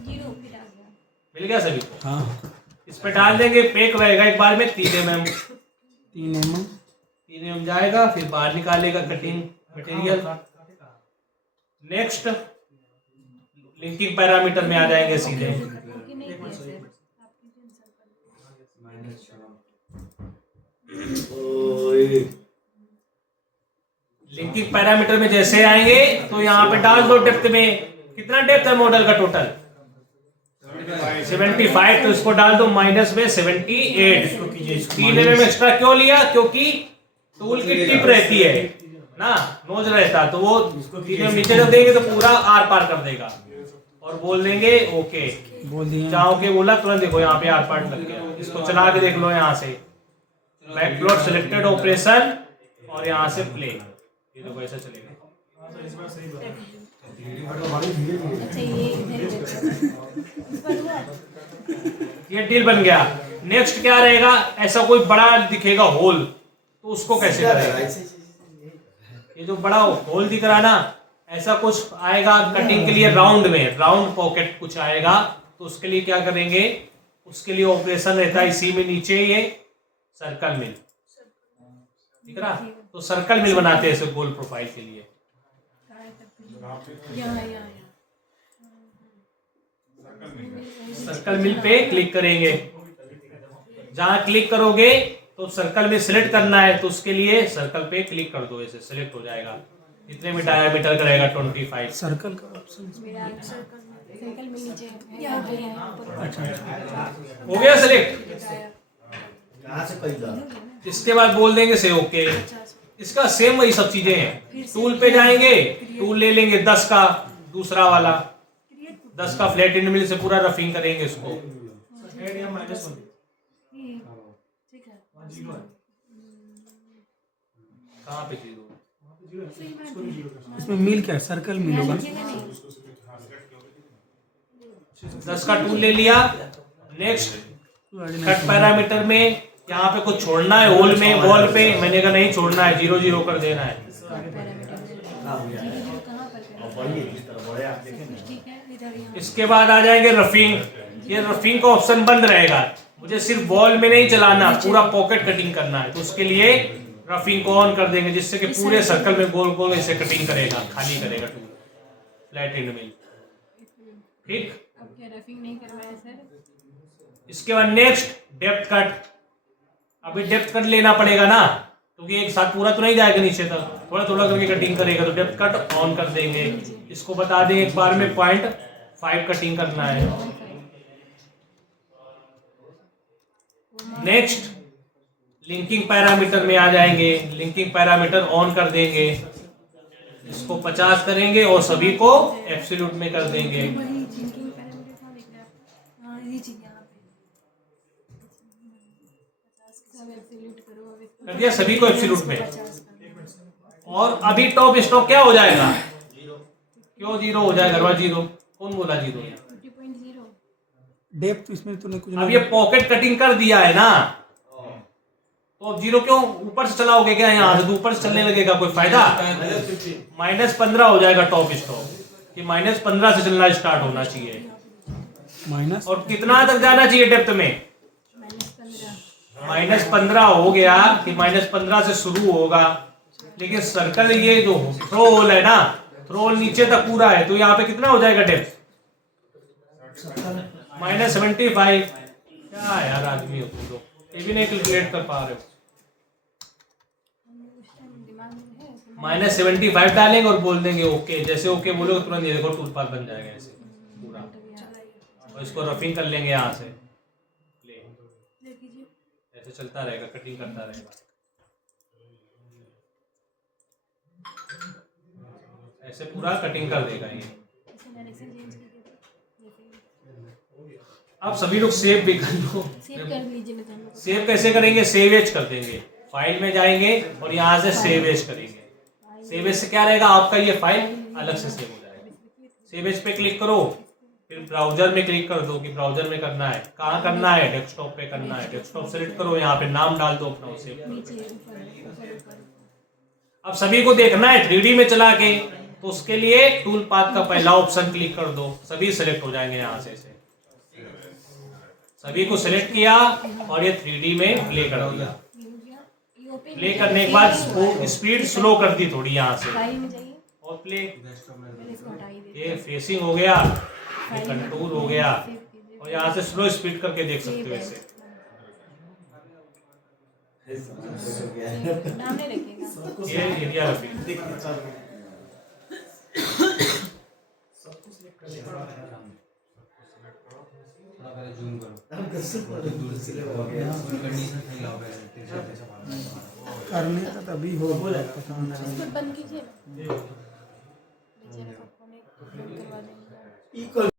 जीरो फिर आ गया मिल गया सभी को हाँ इस पे डाल देंगे पेक रहेगा एक बार में 3 mm 3 mm 3 mm जाएगा फिर बाहर निकालेगा cutting material next linking parameter में आ जाएंगे सीधे कि नहीं किया सर आपकी लिंकिंग पैरामीटर में जैसे आएंगे तो यहाँ पे डाल दो डेप्थ में कितना डेप्थ है मॉडल का टोटल 75 तो इसको डाल दो माइनस में 78 3 mm एक्स्ट्रा क्यों लिया क्योंकि टूल की टिप रहती है ना नोज रहता तो वो 3 mm नीचे रख देंगे तो पूरा आर पार कर देगा और बोल देंगे ओके बोल दिया चाहो के बोला तुरंत देखो यहाँ पे आर पार लग गया इसको चला के देख लो यहाँ से बैक प्लॉट सिलेक्टेड ऑपरेशन और यहाँ से प्ले ये देखो ऐसा चलेगा अच्छा ये इधर इस पर हुआ ये डील बन गया नेक्स्ट क्या रहेगा ऐसा कोई बड़ा दिखेगा होल तो उसको कैसे करेगा ये जो बड़ा होल दिख रहा ना ऐसा कुछ आएगा कटिंग के लिए राउंड में राउंड पॉकेट कुछ आएगा तो उसके लिए क्या करेंगे उसके लिए ऑपरेशन रहता है इसी में नीचे ये सर्कल मिल दिख रहा तो सर्कल मिल बनाते हैं इसे गोल प्रोफाइल के लिए यहाँ सर्कल मिल पे क्लिक करेंगे जहां क्लिक करोगे तो सर्कल में सिलेक्ट करना है, तो उसके लिए सर्कल पे क्लिक कर दो, ऐसे सिलेक्ट हो जाएगा। कितने में डायमीटर का रहेगा? 25। सर्कल का ऑप्शन मेरा सर्कल में नीचे है, यहाँ पे है ऊपर। अच्छा हो गया सिलेक्ट। कहाँ से कही इसके बाद बोल देंगे से ओके। इसका सेम वही सब चीजें हैं। टूल पे जाएंगे, टूल ले लेंगे 10 का, दूसरा वाला 10 का फ्लैट इंड मिल से पूरा रफिंग करेंगे इसको। ठीक है, कहाँ पे 0? इसमें मिल क्या है? सर्कल मिल होगा। 10 का टूल ले लिया। नेक्स्ट कट पैरामीटर में यहाँ पे कुछ छोड़ना है, होल में वॉल पे, मैंने कहा नहीं छोड़ना है, 0 0 कर देना है। ठीक है, इधर यहाँ इसके बाद आ जाएंगे रफिंग। ये रफिंग का ऑप्शन बंद रहेगा, मुझे सिर्फ वॉल में नहीं चलाना, पूरा पॉकेट कटिंग करना है, तो उसके लिए रफिंग को ऑन कर देंगे, जिससे कि पूरे सर्कल में गोल गोल ऐसे कटिंग करेगा, खाली करेगा टूल फ्लैट एंड मिल। ठीक, अब क्या रफिंग नहीं करवाया सर? इसके बाद नेक्स्ट डेप्थ कट। अभी डेप्थ कट लेना पड़ेगा ना, क्योंकि एक साथ पूरा तो नहीं जाएगा नीचे तक, थोड़ा थोड़ा करके कटिंग करेगा, तो डेप्थ कट ऑन कर देंगे। इसको बता दें एक बार में 0.5 कटिंग करना है। नेक्स्ट लिंकिंग पैरामीटर में आ जाएंगे, लिंकिंग पैरामीटर ऑन कर देंगे, इसको 50 करेंगे और सभी को एब्सोल्यूट में कर देंगे। वही लिंकिंग पैरामीटर कहाँ दिख रहा है आपको? हाँ, ये चीज यहाँ पे सब एब्सोल्यूट करो। अब इसको कर दिया सभी को एब्सोल्यूट में। 50 कर दो। और अभी टॉप स्टॉक क्या हो जाएगा? क्यों 0 हो जाएगा? 0 कौन बोला 0? 50.0 डेप्थ इसमें तूने कुछ अब ये पॉकेट कटिंग कर दिया है ना, तो अब 0 क्यों? ऊपर से चलाओगे क्या? यहाँ से तो ऊपर से चलने लगेगा, कोई फायदा? -15 हो जाएगा टॉप स्टॉक, कि -15 से चलना स्टार्ट होना चाहिए। माइनस और कितना तक जाना चाहिए डेप्थ में? -15 हो गया कि -15 से शुरू होगा, लेकिन सर्कल ये जो थ्रो होल है ना, थ्रो होल नीचे तक पूरा है, तो यहाँ पे कितना हो जाएगा डेप्थ? -75। क्या यार आदमी हो तुम लोग, ये भी नहीं कैलकुलेट कर पा रहे हो। -75 डालेंगे और बोल देंगे ओके। जैसे ओके बोलोगे तुरंत ये देखो टूल पाथ बन जाएगा ऐसे पूरा। और इसको रफिंग कर लेंगे यहाँ से, ऐसे चलता रहेगा, कटिंग करता रहेगा, ऐसे पूरा कटिंग कर देगा ये। आप सभी लोग सेव भी कर लो। सेव कर लीजिए, मैं तो हम लोग सेव कैसे करेंगे? सेव एज कर देंगे, फाइल में जाएंगे और यहाँ से सेव एज करेंगे। सेव एज से क्या रहेगा? आपका ये फाइल अलग से सेव हो जाएगा। सेव एज पे क्लिक करो, फिर ब्राउजर में क्लिक कर दो कि ब्राउजर में करना है, कहाँ करना है? डेस्कटॉप पे करना है। डेस्कटॉप सेलेक्ट करो, यहाँ पे नाम डाल दो अपना, सेव कर दो। नीचे ऊपर। अब सभी को देखना है 3D में चला के, तो उसके लिए टूल पाथ का पहला ऑप्शन क्लिक कर दो, सभी सेलेक्ट हो जाएंगे यहाँ से। सभी को सिलेक्ट किया और ये 3D में प्ले कर दिया। प्ले करने के बाद स्पीड स्लो कर दी थोड़ी यहाँ से, फाइल में जाइए, और प्ले। पहले इसको हटाइए देते ये फेसिंग हो गया, ये कंटूर हो गया, और यहाँ से स्लो स्पीड करके देख सकते हो ऐसे। नाम नहीं रखिएगा। ये एरिया रफिंग। जूम करो, करने का तभी हो पता नहीं। इसको बंद कीजिए ना। नीचे रखो, हमें करवा देंगे।